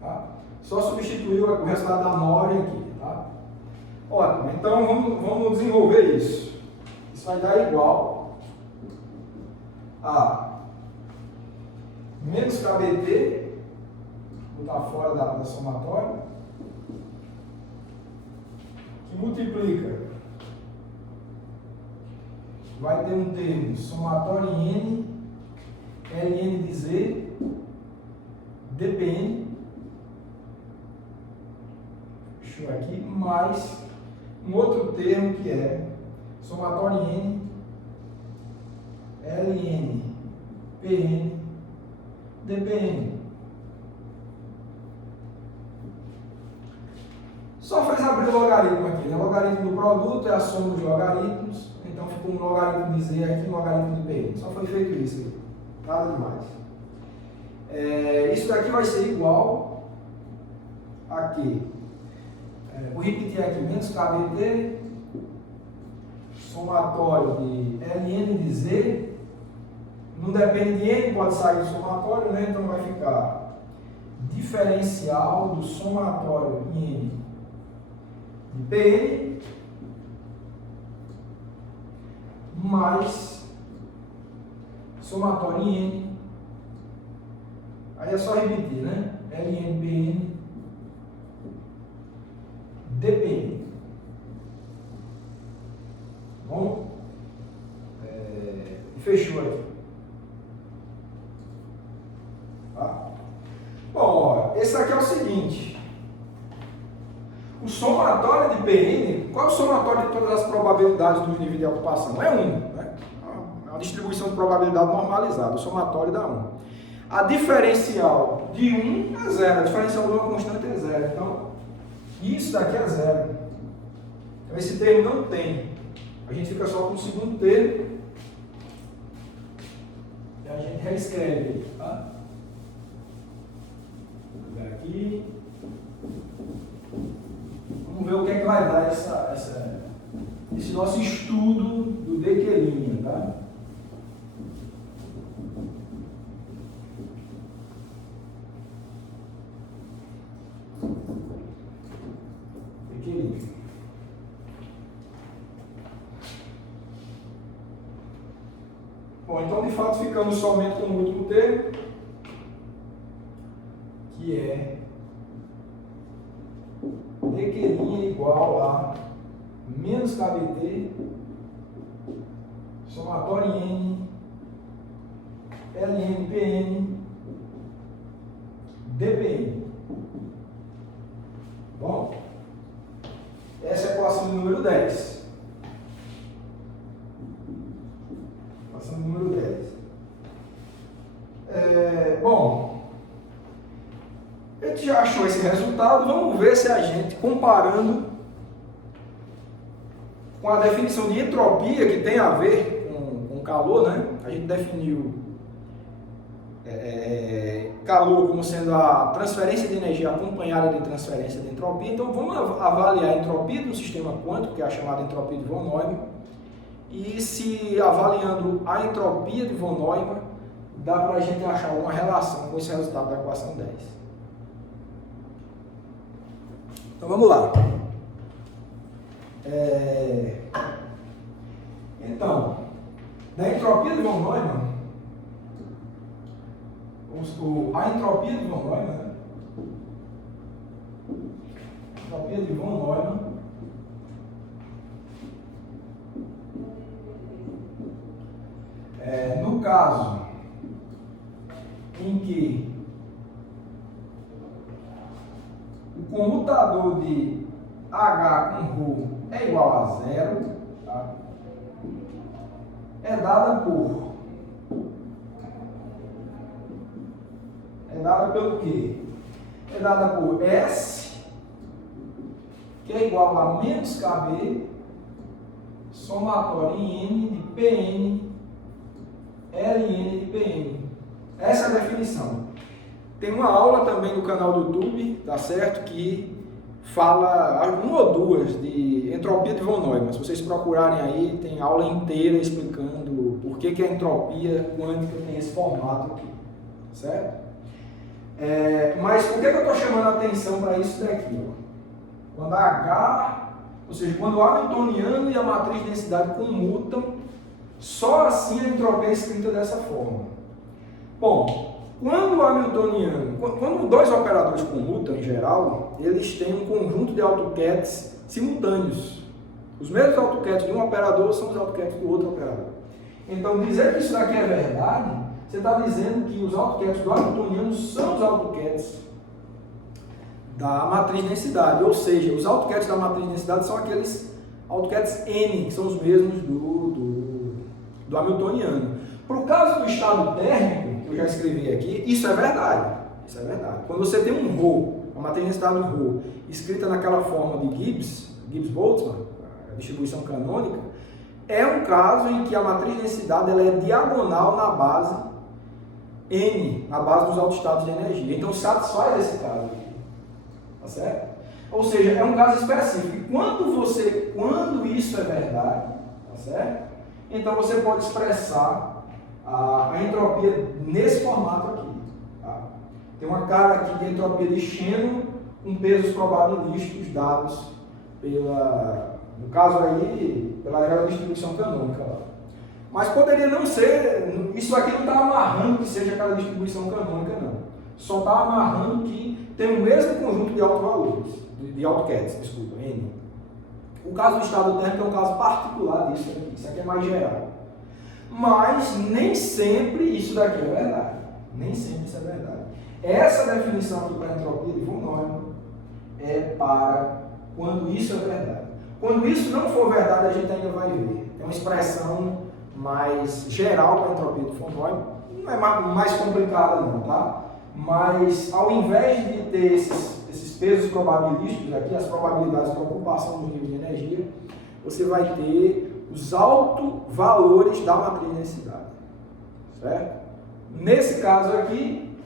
tá? Só substituir o resultado da 9 aqui, tá? Ótimo, então vamos desenvolver isso. Isso vai dar igual a menos KBT, vou botar fora da somatória, que multiplica, vai ter um termo somatório em N, Ln de Z, dPn, fechou aqui, mais um outro termo que é somatório em N, Ln, Pn, dPn. Só fez abrir o logaritmo aqui, né? O logaritmo do produto é a soma dos logaritmos, então ficou um logaritmo de Z aqui e um logaritmo de Pn. Só foi feito isso aqui, nada demais. Isso daqui vai ser igual a quê? Vou repetir aqui, menos KBT, somatório de Ln de Z, não depende de N, pode sair do somatório, né? Então vai ficar diferencial do somatório em N de Pn mais somatório em N, aí é só repetir, né? Ln Pn dPn. Bom, fechou aqui. Tá? Bom, ó, esse aqui é o seguinte. O somatório de Pn, qual é o somatório de todas as probabilidades dos níveis de ocupação? É 1, né? É uma distribuição de probabilidade normalizada, o somatório dá 1. A diferencial de 1 é 0, a diferencial de uma constante é 0. Então, isso daqui é 0. Então, esse termo não tem. A gente fica só com o segundo termo. E a gente reescreve, tá? Vou pegar aqui. Vamos ver o que é que vai dar esse nosso estudo do Dequelinha, tá? Dequelinha. Bom, então de fato ficamos somente com o último termo, que é Dequelinha igual a menos KBT, somatório em N, LN, PN, DPN. Bom, essa é a equação número 10. Equação número 10. Bom, a gente já achou esse resultado, vamos ver se a gente, comparando com a definição de entropia, que tem a ver com calor, né? A gente definiu calor como sendo a transferência de energia acompanhada de transferência de entropia. Então, vamos avaliar a entropia de um sistema quântico, que é a chamada entropia de von Neumann, e se avaliando a entropia de von Neumann, dá para a gente achar uma relação com esse resultado da equação 10. Então, vamos lá. Então, da entropia de von Neumann, a entropia de von Neumann, né? Entropia de von Neumann no caso em que o comutador de H com ρ é igual a 0, tá? É dada pelo quê? É dada por S, que é igual a menos KB, somatório em N de PN, LN de PN. Essa é a definição. Tem uma aula também no canal do YouTube, tá certo? Que fala uma ou duas de entropia de von Neumann. Se vocês procurarem aí, tem aula inteira explicando por que a entropia quântica tem esse formato aqui, certo? Mas por que eu estou chamando a atenção para isso daqui? Ó? Quando a H, ou seja, quando o hamiltoniano e a matriz de densidade comutam, só assim a entropia é escrita dessa forma. Bom, quando dois operadores comutam, em geral, eles têm um conjunto de AutoCADs simultâneos. Os mesmos AutoCADs de um operador são os AutoCADs do outro operador. Então, dizer que isso daqui é verdade, você está dizendo que os AutoCADs do hamiltoniano são os AutoCADs da matriz de densidade. Ou seja, os AutoCADs da matriz de densidade são aqueles AutoCADs N, que são os mesmos do hamiltoniano. Para o caso do estado térmico, que eu já escrevi aqui, isso é verdade. Isso é verdade. Quando você tem um ρ, a matriz de densidade ρ, escrita naquela forma de Gibbs-Boltzmann, a distribuição canônica, é um caso em que a matriz de densidade ela é diagonal na base N, na base dos autoestados de energia. Então, satisfaz esse caso aqui. Tá certo? Ou seja, é um caso específico. E quando isso é verdade, tá certo? Então, você pode expressar a entropia nesse formato aqui. Tá? Tem uma cara aqui de entropia de Shannon com pesos probabilísticos dados no caso aí, pela distribuição canônica lá. Mas poderia não ser, isso aqui não está amarrando que seja aquela distribuição canônica, não. Só está amarrando que tem o mesmo conjunto de autovalores, de AutoCADs, desculpa, N. O caso do estado térmico é um caso particular disso aqui, isso aqui é mais geral. Mas nem sempre isso daqui é verdade. Nem sempre isso é verdade. Essa definição aqui para a entropia de von Neumann é para quando isso é verdade. Quando isso não for verdade, a gente ainda vai ver. É uma expressão mais geral para a entropia de von Neumann, não é mais complicada não, tá? Mas ao invés de ter esses pesos probabilísticos aqui, as probabilidades de ocupação do nível de energia, você vai ter os autovalores da matriz de densidade, certo? Nesse caso aqui,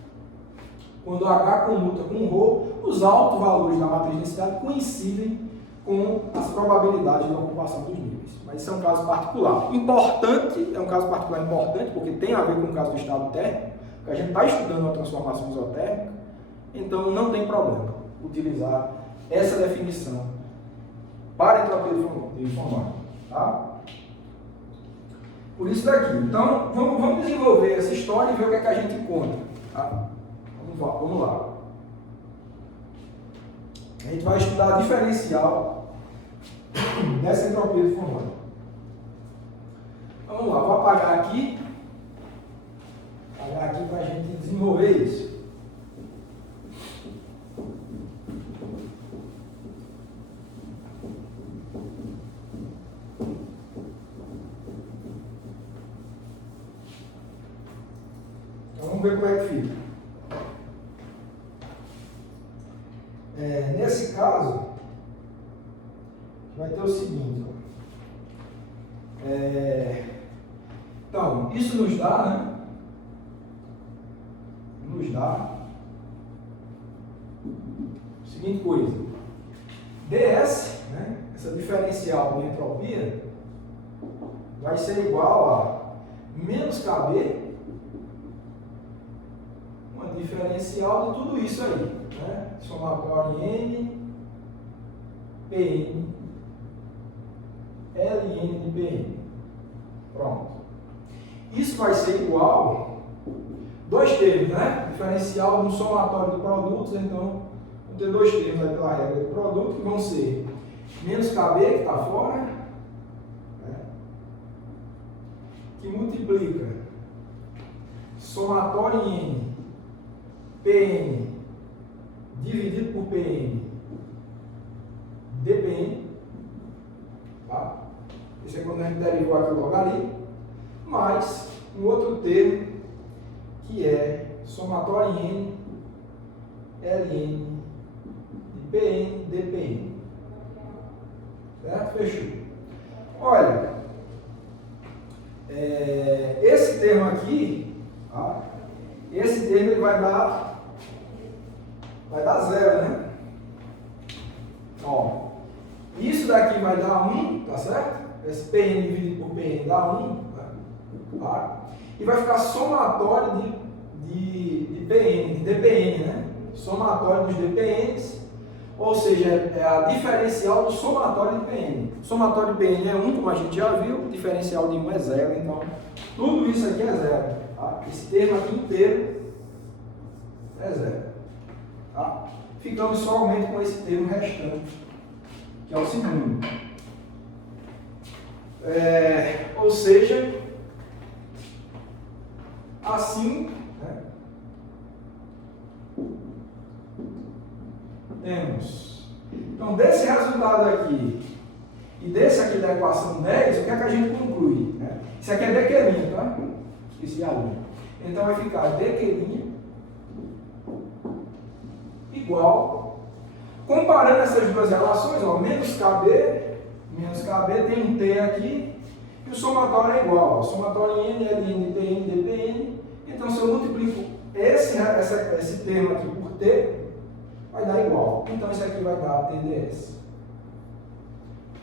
quando H comuta com ρ, os autovalores da matriz de densidade coincidem com as probabilidades de ocupação dos níveis. Mas isso é um caso particular. Importante, é um caso particular importante, porque tem a ver com o caso do estado térmico, porque a gente está estudando a transformação isotérmica, então não tem problema utilizar essa definição para a entropia de von Neumann, tá? Por isso daqui. Então, vamos desenvolver essa história e ver o que é que a gente encontra, tá? Vamos lá. A gente vai estudar a diferencial dessa entropia de von Neumann. Vamos lá, vou apagar aqui para a gente desenvolver isso. Então vamos ver como é que fica. Nesse caso, vai ter o seguinte, então, isso nos dá, né? Nos dá a seguinte coisa, ds, né? Essa diferencial de entropia vai ser igual a menos kb, uma diferencial de tudo isso aí, né? Somatório n, Pn, Ln de Pn. Pronto. Isso vai ser igual, dois termos, né? Diferencial de um somatório de produtos, então, vou ter dois termos aí pela regra do produto, que vão ser menos kb, que está fora, né? Que multiplica somatório n, Pn, dividido por Pn, dPn, tá? Isso é quando a gente derivou aqui o logaritmo, mais um outro termo que é somatório n, Ln, de Pn, dPn. Certo? Fechou. Olha, esse termo aqui, tá? Esse termo ele vai dar zero, né? Ó, isso daqui vai dar 1, tá certo? Esse Pn dividido por Pn dá 1, tá? E vai ficar somatório de Pn, de dPn, né? Somatório dos dPns, ou seja, é a diferencial do somatório de Pn. Somatório de Pn é 1, como a gente já viu, diferencial de 1 é 0, então tudo isso aqui é 0, tá? Esse termo aqui inteiro é 0, tá? Ficamos somente com esse termo restante, que é o segundo. Ou seja, assim, né, temos. Então, desse resultado aqui e desse aqui da equação 10, o que é que a gente conclui? Né? Isso aqui é dq', tá? Esqueci a linha. Então, vai ficar dq' igual, comparando essas duas relações, ó, menos kb tem um t aqui, e o somatório é igual, ó, somatório n, Ln, Pn, dPn. Então, se eu multiplico esse termo aqui por t, vai dar igual. Então, isso aqui vai dar tds.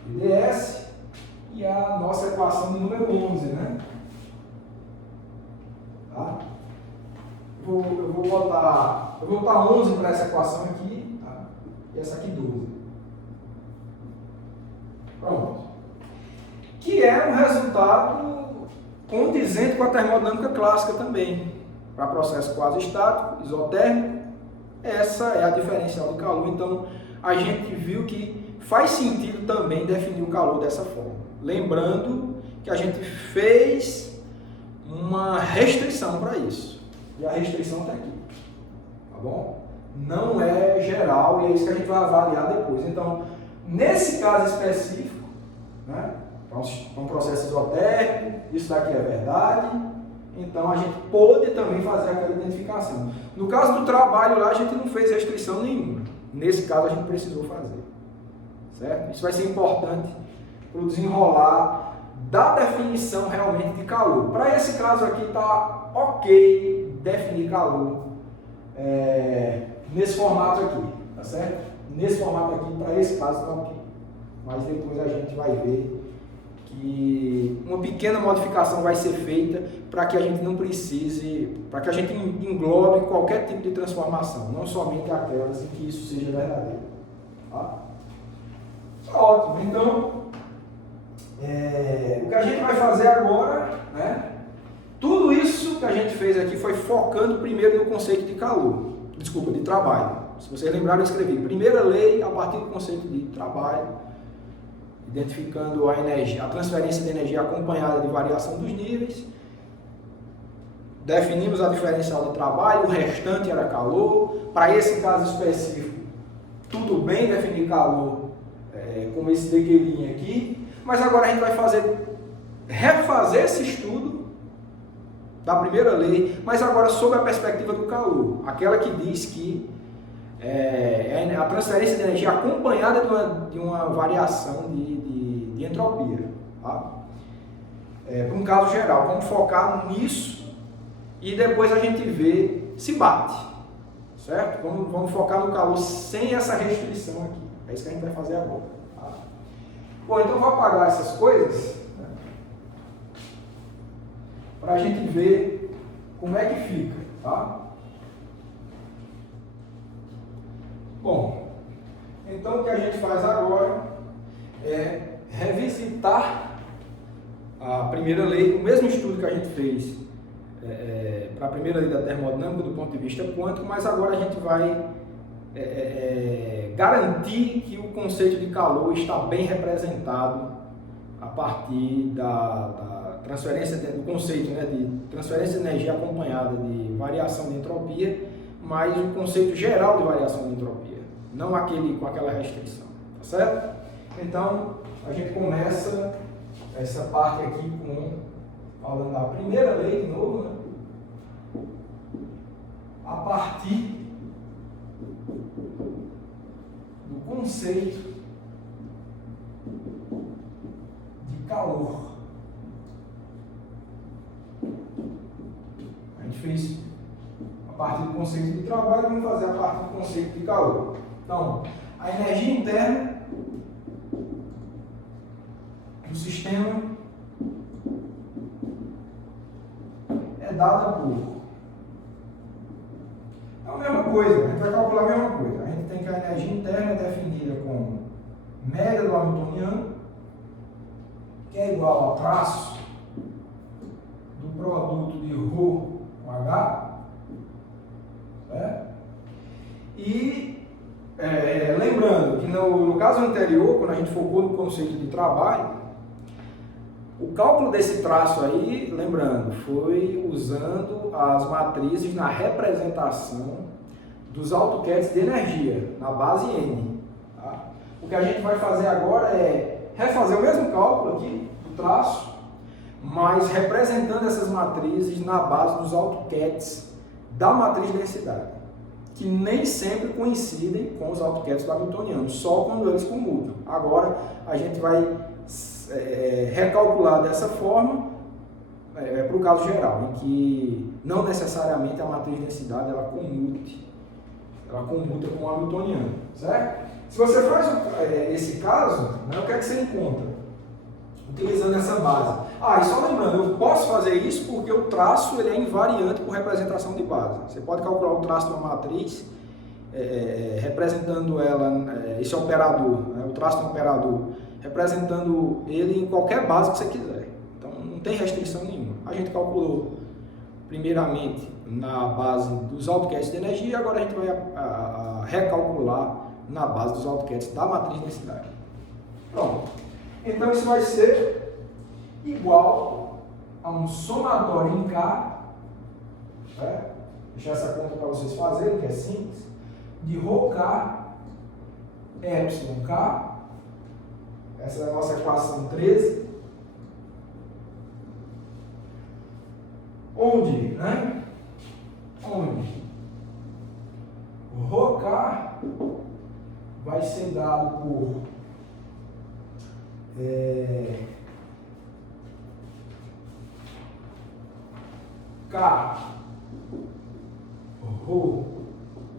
tds e a nossa equação de número 11, né? Tá? Eu vou botar 11 para essa equação aqui, tá? E essa aqui 12. Pronto. Que é um resultado condizente com a termodinâmica clássica também. Para processo quase estático, isotérmico, essa é a diferencial de calor. Então, a gente viu que faz sentido também definir o calor dessa forma. Lembrando que a gente fez uma restrição para isso. E a restrição está aqui. Tá bom? Não é geral e é isso que a gente vai avaliar depois. Então, nesse caso específico, né, para um processo isotérmico, isso daqui é verdade, então a gente pôde também fazer aquela identificação. No caso do trabalho lá, a gente não fez restrição nenhuma, nesse caso a gente precisou fazer, certo? Isso vai ser importante para o desenrolar da definição realmente de calor. Para esse caso aqui está ok definir calor nesse formato aqui, tá certo? Nesse formato aqui, para esse caso está ok. Mas depois a gente vai ver que uma pequena modificação vai ser feita para que a gente não precise, para que a gente englobe qualquer tipo de transformação, não somente aquelas em que isso seja verdadeiro. Tá? Ótimo, então o que a gente vai fazer agora, né? Tudo isso que a gente fez aqui foi focando primeiro no conceito de calor, desculpa, de trabalho. Se vocês lembrarem, eu escrevi primeira lei a partir do conceito de trabalho, identificando a energia, a transferência de energia acompanhada de variação dos níveis. Definimos a diferencial de trabalho, o restante era calor. Para esse caso específico, tudo bem definir calor como esse degueirinho aqui, mas agora a gente vai refazer esse estudo da primeira lei, mas agora sob a perspectiva do calor, aquela que diz que a transferência de energia acompanhada de uma variação de entropia. Tá? Para um caso geral, vamos focar nisso e depois a gente vê se bate, certo? Vamos focar no calor sem essa restrição aqui. É isso que a gente vai fazer agora. Tá? Bom, então vou apagar essas coisas, né, para a gente ver como é que fica. Tá? Bom, então o que a gente faz agora é revisitar a primeira lei, o mesmo estudo que a gente fez para a primeira lei da termodinâmica do ponto de vista quântico, mas agora a gente vai garantir que o conceito de calor está bem representado a partir da transferência, do conceito, né, de transferência de energia acompanhada de variação de entropia, mas o conceito geral de variação de entropia, não aquele com aquela restrição, tá certo? Então, a gente começa essa parte aqui falando da primeira lei de novo, né? A partir do conceito de calor. A gente fez a partir do conceito de trabalho, vamos fazer a partir do conceito de calor. Então, a energia interna do sistema é dada por... É a mesma coisa, a gente vai calcular a mesma coisa. A gente tem que a energia interna é definida como média do Hamiltoniano, que é igual ao traço do produto de ρ com H, certo? E lembrando que no caso anterior, quando a gente focou no conceito de trabalho, o cálculo desse traço aí, lembrando, foi usando as matrizes na representação dos AutoCADs de energia, na base N. Tá? O que a gente vai fazer agora é refazer o mesmo cálculo aqui, do traço, mas representando essas matrizes na base dos AutoCADs da matriz de densidade, que nem sempre coincidem com os AutoCADs do Hamiltoniano, só quando eles comutam. Agora a gente vai recalcular dessa forma para o caso geral, em que não necessariamente a matriz de densidade ela comuta com o Hamiltoniano, certo? Se você faz esse caso, né, o que é que você encontra? Utilizando essa base. E só lembrando, eu posso fazer isso porque o traço ele é invariante por representação de base. Você pode calcular o traço de uma matriz representando ela, esse operador, né, o traço do operador, representando ele em qualquer base que você quiser. Então não tem restrição nenhuma. A gente calculou primeiramente na base dos AutoCADs de energia, agora a gente vai recalcular na base dos AutoCADs da matriz de densidade. Pronto. Então isso vai ser igual a um somatório em K, né? Deixar essa conta para vocês fazerem, que é simples, de ρk epsilon K. Essa é a nossa equação 13, onde, né? Onde o Rk vai ser dado por K, Rho,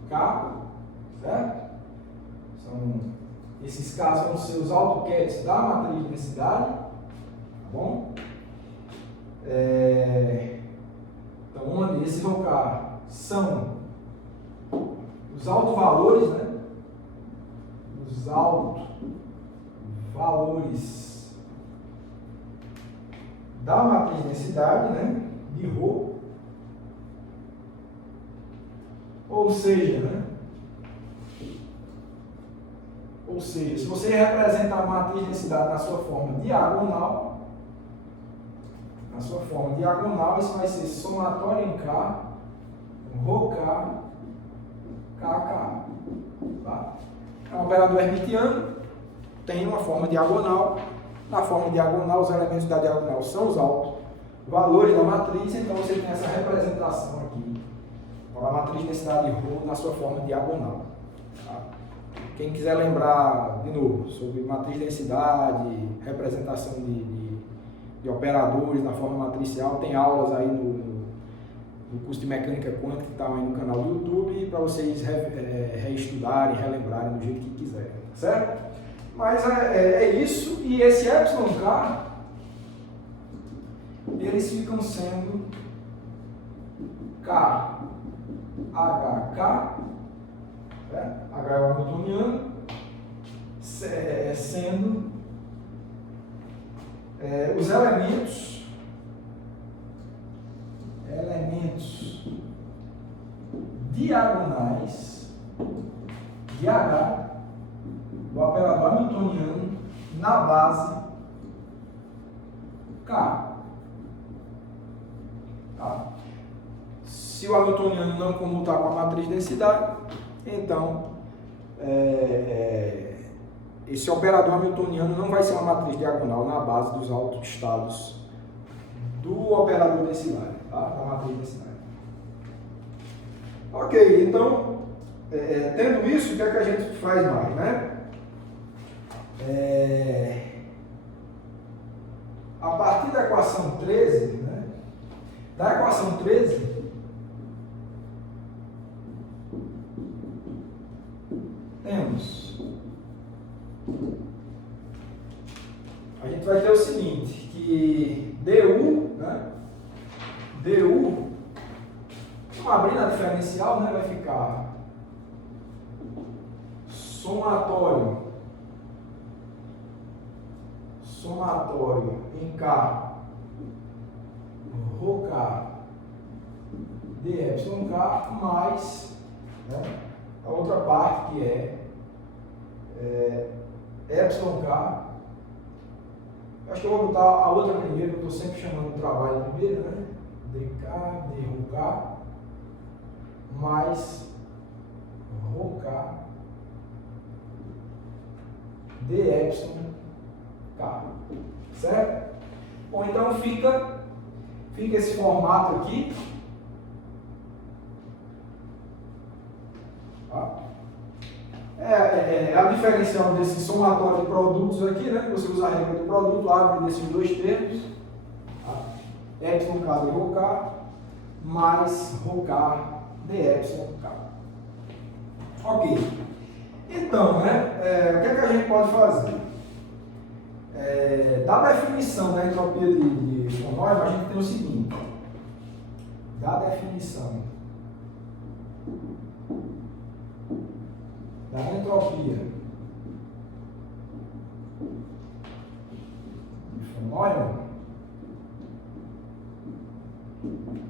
K, certo? Esses casos vão ser os AutoCADs da matriz de densidade, tá bom? Então, onde esses Rho K são os autovalores, né? Os autovalores da matriz de densidade, né? De Rho. Ou seja, né? Ou seja, se você representar a matriz de densidade na sua forma diagonal, isso vai ser somatório em K, Rho K, KK. Tá? É um operador hermitiano, tem uma forma diagonal. Na forma diagonal, os elementos da diagonal são os autovalores da matriz, então você tem essa representação aqui. A matriz de densidade de Rho na sua forma diagonal. Tá? Quem quiser lembrar de novo sobre matriz de densidade, representação de operadores na forma matricial, tem aulas aí no curso de mecânica quântica que está aí no canal do YouTube para vocês reestudarem, relembrarem do jeito que quiserem, certo? Mas é isso, e esse εk, eles ficam sendo K, HK, né? H é o hamiltoniano, sendo os elementos diagonais de H do operador hamiltoniano na base K. Tá? Se o hamiltoniano não comutar com a matriz de densidade, então esse operador hamiltoniano não vai ser uma matriz diagonal na base dos autoestados do operador de densidade, tá? Da matriz de densidade. Ok, então, tendo isso, o que é que a gente faz mais, né? A partir da equação 13, né? Da equação 13, temos, a gente vai ter o seguinte, que du, né? Du, vamos abrir na diferencial, né? Vai ficar somatório em K, Rho K, dEk mais, né? A outra parte que εk. Acho que eu vou botar a outra primeiro, que eu estou sempre chamando o trabalho primeiro, né? dk, dρ K, mais Rho K, dεk. Certo? Bom, então fica esse formato aqui. Tá? A diferencial desse somatório de produtos aqui, né? Você usa a regra do produto, abre desses dois termos, tá? εk de Rho K mais Rho K dεk. Ok. Então, né? O que é que a gente pode fazer? Da definição da entropia de von Neumann, a gente tem o seguinte. Da definição da entropia de von Neumann,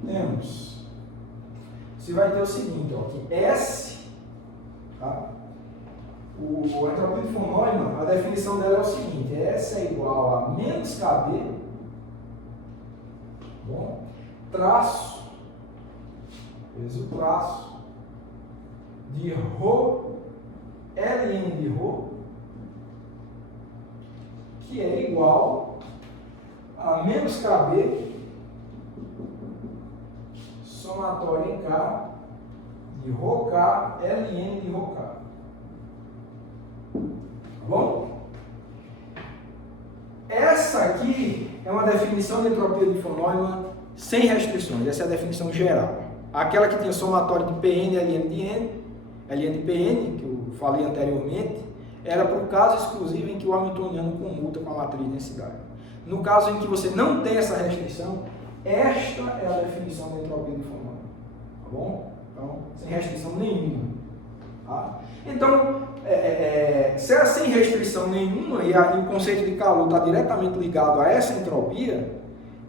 temos, você vai ter o seguinte, ó, que S, tá? A entropia de von Neumann, a definição dela é o seguinte: S é igual a menos KB, bom, traço, vezes o traço, de Rho, Ln de Rho, que é igual a menos KB somatório em K de ρK, Ln de ρK. Tá bom? Essa aqui é uma definição de entropia de von Neumann sem restrições. Essa é a definição geral. Aquela que tinha somatório de Pn, Ln de N, Ln de Pn, que eu falei anteriormente, era para o caso exclusivo em que o hamiltoniano comuta com a matriz de densidade. No caso em que você não tem essa restrição, esta é a definição da entropia de von Neumann. Tá bom? Então, sem restrição nenhuma. Tá? Então, se é sem restrição nenhuma e o conceito de calor está diretamente ligado a essa entropia,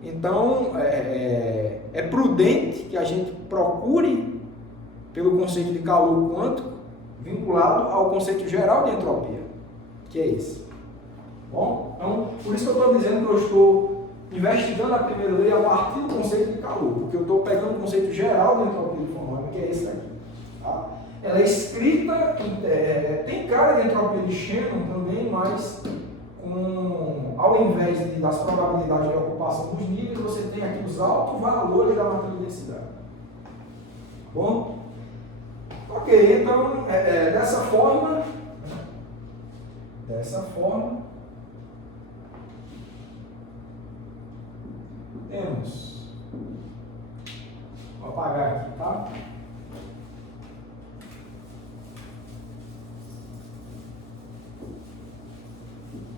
então é prudente que a gente procure pelo conceito de calor quântico vinculado ao conceito geral de entropia, que é esse. Bom, então, por isso que eu estou dizendo que eu estou investigando a primeira lei a partir do conceito de calor, porque eu estou pegando o conceito geral de entropia de von Neumann, que é esse daqui. Tá? Ela é escrita, tem cara de entropia de Shannon também, mas ao invés das probabilidades de ocupação dos níveis, você tem aqui os altos valores da matriz de densidade. Bom? Ok, então, dessa forma, temos, vou apagar aqui, tá?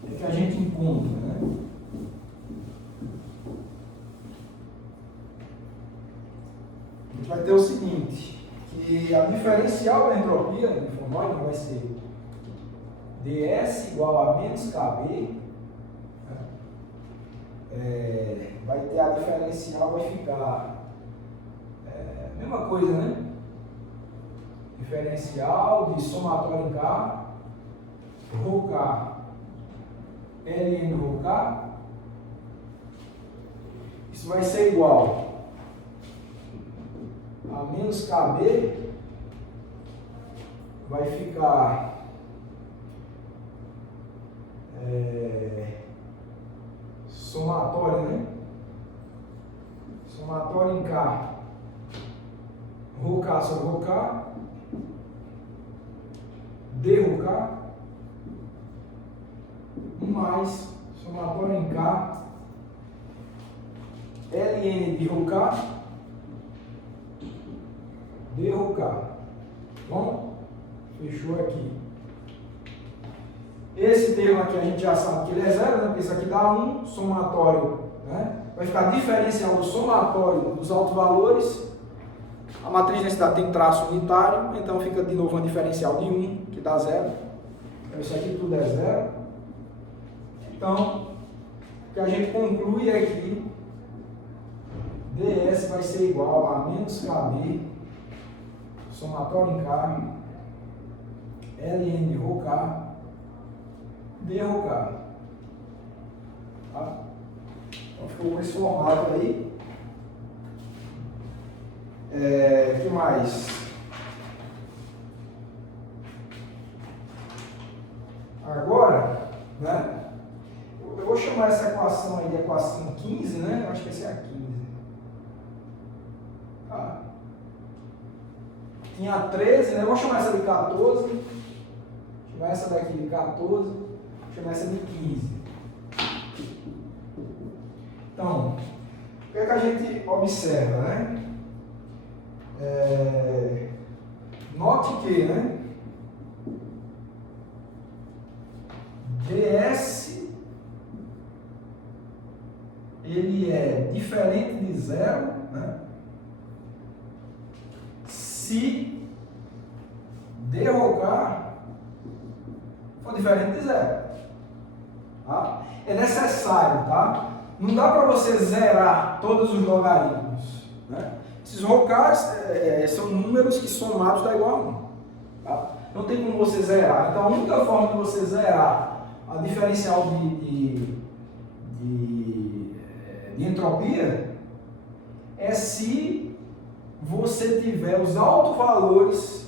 O que a gente encontra, né? A gente vai ter o seguinte, que a diferencial da entropia de von Neumann vai ser ds igual a menos kb, vai ter a diferencial, vai ficar mesma coisa, né? Diferencial de somatório em K, ρK, Ln ρK, isso vai ser igual a menos kb, vai ficar somatório, né? Somatório em K, ρK sobre ρK, drK, mais somatório em K, Ln de ρK, drK. Bom, fechou aqui. Esse termo aqui a gente já sabe que ele é zero, né? Porque isso aqui dá 1, somatório, né? Vai ficar diferencial do somatório dos altos valores. A matriz de densidade tem traço unitário, então fica de novo uma diferencial de 1, que dá 0. Então isso aqui tudo é 0. Então, o que a gente conclui é que ds vai ser igual a menos kb, somatório em K, Ln de ρK, drK. Tá? Então ficou com esse formato aí. Que mais? Agora, né? Eu vou chamar essa equação aí de equação 15, né? Eu acho que essa é a 15. Tá? Tinha 13, né? Eu vou chamar essa de 14. Vou chamar essa daqui de 14. Vou chamar essa de 15. Então, o que é que a gente observa, né? Note que, né? ds ele é diferente de zero, né? Se drK for diferente de zero. Tá? É necessário, tá? Não dá para você zerar todos os logaritmos, né? Esses ρKs são números que somados dá igual a 1. Tá? Não tem como você zerar. Então a única forma de você zerar a diferencial de entropia é se você tiver os altos valores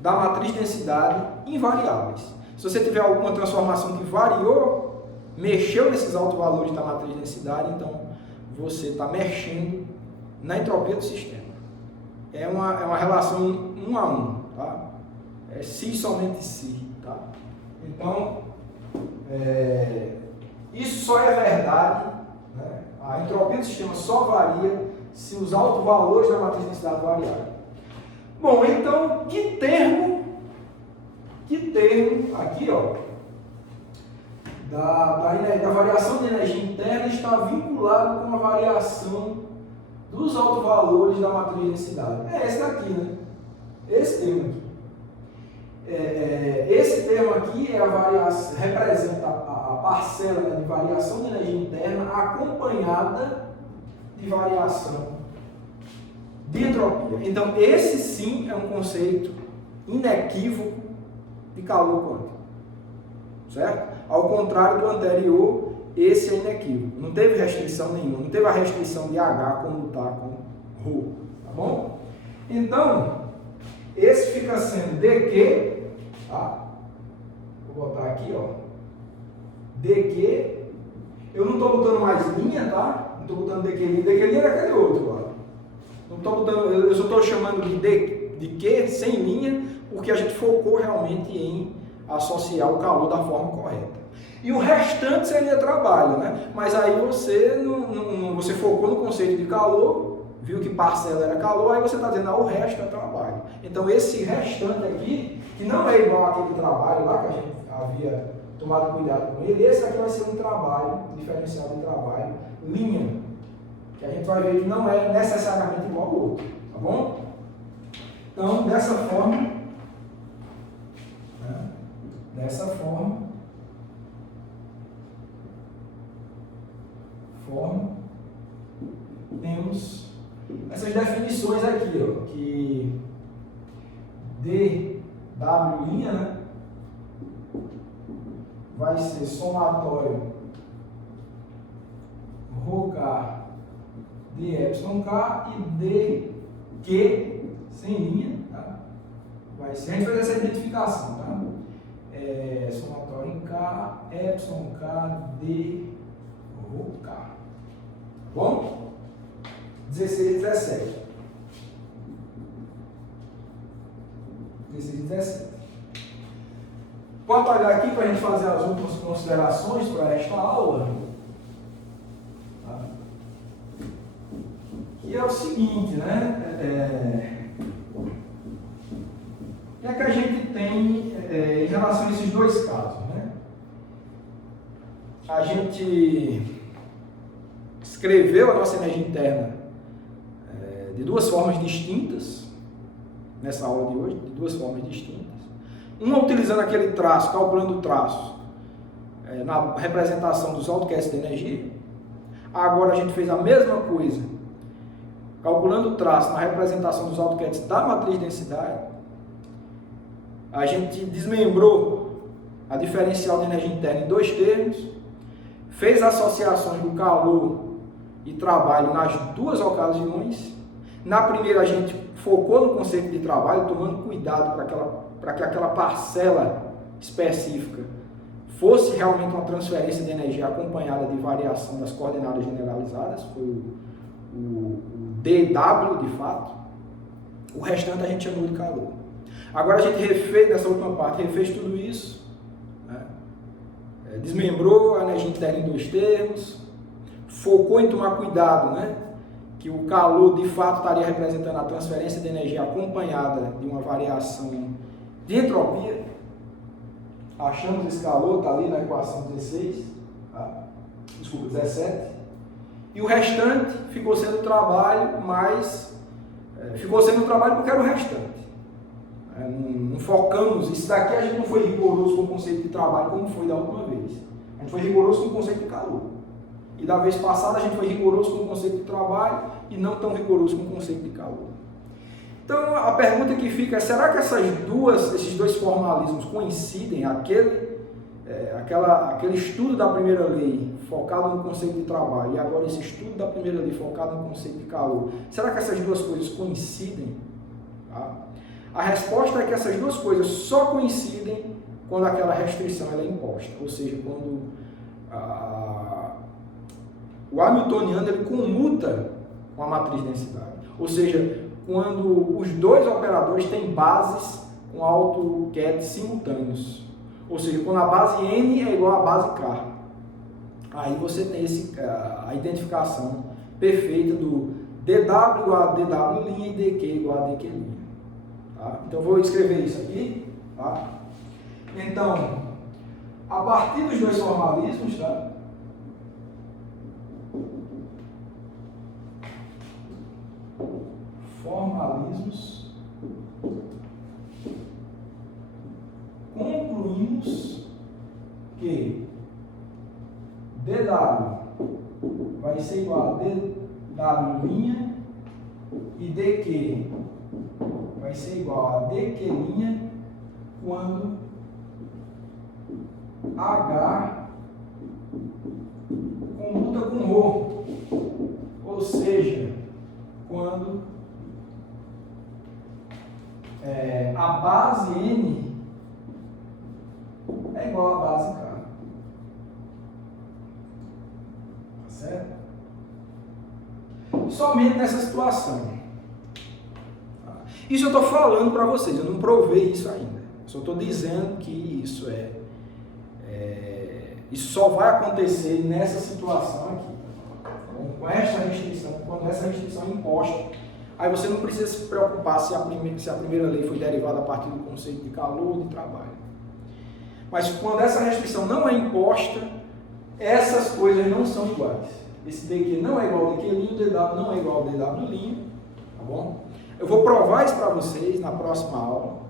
da matriz de densidade invariáveis. Se você tiver alguma transformação que variou, mexeu nesses altos valores da matriz de densidade, então você está mexendo na entropia do sistema. é uma relação 1 a 1, tá? É si, somente si, tá? Então, isso só é verdade, né? A entropia do sistema só varia se os autovalores da matriz de densidade variarem. Bom, então, que termo aqui, ó, da variação de energia interna está vinculado com a variação dos autovalores da matriz de densidade? É esse daqui, né? Esse termo aqui. Esse termo aqui é a variação, representa a parcela, né, de variação de energia interna acompanhada de variação de entropia. Então, esse sim é um conceito inequívoco de calor quântico, certo? Ao contrário do anterior, esse é inequívoco. Não teve restrição nenhuma, não teve a restrição de H como está com ρ, tá bom? Então, esse fica sendo dQ, tá? Vou botar aqui, ó, dQ. Eu não estou botando mais linha, tá? Não estou botando dQ linha. dQ linha era aquele outro, ó. Não estou botando, eu só estou chamando de Q sem linha, porque a gente focou realmente em associar o calor da forma correta. E o restante seria trabalho, né? Mas aí você focou no conceito de calor, viu que parcela era calor, aí você está dizendo, o resto é trabalho. Então esse restante aqui, que não é igual àquele trabalho lá que a gente havia tomado cuidado com ele, esse aqui vai ser um trabalho, diferencial de trabalho, linha, que a gente vai ver que não é necessariamente igual ao outro, tá bom? Então, dessa forma, né? Temos essas definições aqui, ó, que dW', né, vai ser somatório ρk de εk e dq sem linha, tá? Vai ser, a gente fez essa identificação, tá? Somatório em K, εk de ρk. Bom? 16 e 17. 16 e 17. Pode olhar aqui para a gente fazer as últimas considerações para esta aula. Tá? Que é o seguinte, né? O que é que a gente tem em relação a esses dois casos, né? A gente escreveu a nossa energia interna de duas formas distintas, nessa aula de hoje, de duas formas distintas. Uma utilizando aquele traço, calculando o traço na representação dos autoquetes de energia. Agora a gente fez a mesma coisa, calculando o traço na representação dos autoquetes da matriz de densidade. A gente desmembrou a diferencial de energia interna em dois termos, fez associações do calor e trabalho nas duas ocasiões. Na primeira a gente focou no conceito de trabalho, tomando cuidado para que aquela parcela específica fosse realmente uma transferência de energia acompanhada de variação das coordenadas generalizadas, foi o dW de fato. O restante a gente chamou de calor. Agora a gente refez, nessa última parte, refez tudo isso, né? Desmembrou a energia interna em dois termos, focou em tomar cuidado, né? Que o calor de fato estaria representando a transferência de energia acompanhada de uma variação de entropia. Achamos esse calor, está ali na equação 16, tá? Desculpa, 17. E o restante ficou sendo trabalho, mas ficou sendo trabalho porque era o restante. Não focamos, isso daqui a gente não foi rigoroso com o conceito de trabalho como foi da última vez. A gente foi rigoroso com o conceito de calor. E da vez passada a gente foi rigoroso com o conceito de trabalho e não tão rigoroso com o conceito de calor. Então a pergunta que fica é, será que esses dois formalismos coincidem? Aquele estudo da primeira lei focado no conceito de trabalho e agora esse estudo da primeira lei focado no conceito de calor, será que essas duas coisas coincidem? Tá? A resposta é que essas duas coisas só coincidem quando aquela restrição ela é imposta, ou seja, quando o hamiltoniano ele comuta com a matriz de densidade. Ou seja, quando os dois operadores têm bases com AutoCAD simultâneos. Ou seja, quando a base N é igual à base K. Aí você tem a identificação perfeita do DW igual a DW' e DQ igual a DQ'. Tá? Então eu vou escrever isso aqui. Tá? Então, a partir dos dois formalismos, tá? Formalismos, concluímos que DW vai ser igual a DW' e DQ vai ser igual a DQ' quando H comuta com Rho, ou seja, quando a base N é igual à base K. Tá certo? Somente nessa situação. Isso eu estou falando para vocês, eu não provei isso ainda. Só estou dizendo que isso isso só vai acontecer nessa situação aqui. Com esta restrição, quando essa restrição é imposta, aí você não precisa se preocupar se a primeira lei foi derivada a partir do conceito de calor ou de trabalho. Mas quando essa restrição não é imposta, essas coisas não são iguais. Esse DQ não é igual ao DQ', o DW não é igual ao DW', tá bom? Eu vou provar isso para vocês na próxima aula.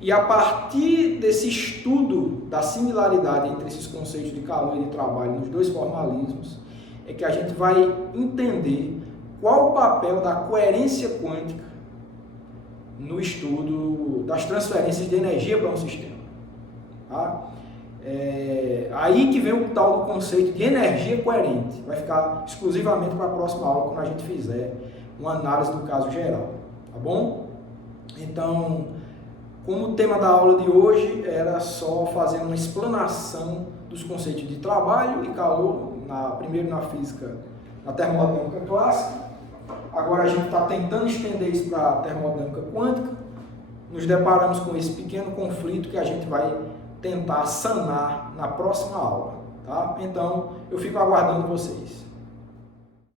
E a partir desse estudo da similaridade entre esses conceitos de calor e de trabalho nos dois formalismos, é que a gente vai entender qual o papel da coerência quântica no estudo das transferências de energia para um sistema. Tá? Aí que vem o tal do conceito de energia coerente. Vai ficar exclusivamente para a próxima aula, quando a gente fizer uma análise do caso geral. Tá bom? Então, como o tema da aula de hoje era só fazer uma explanação dos conceitos de trabalho e calor, primeiro na física, na termodinâmica clássica, agora a gente está tentando estender isso para a termodinâmica quântica, nos deparamos com esse pequeno conflito que a gente vai tentar sanar na próxima aula. Tá? Então, eu fico aguardando vocês.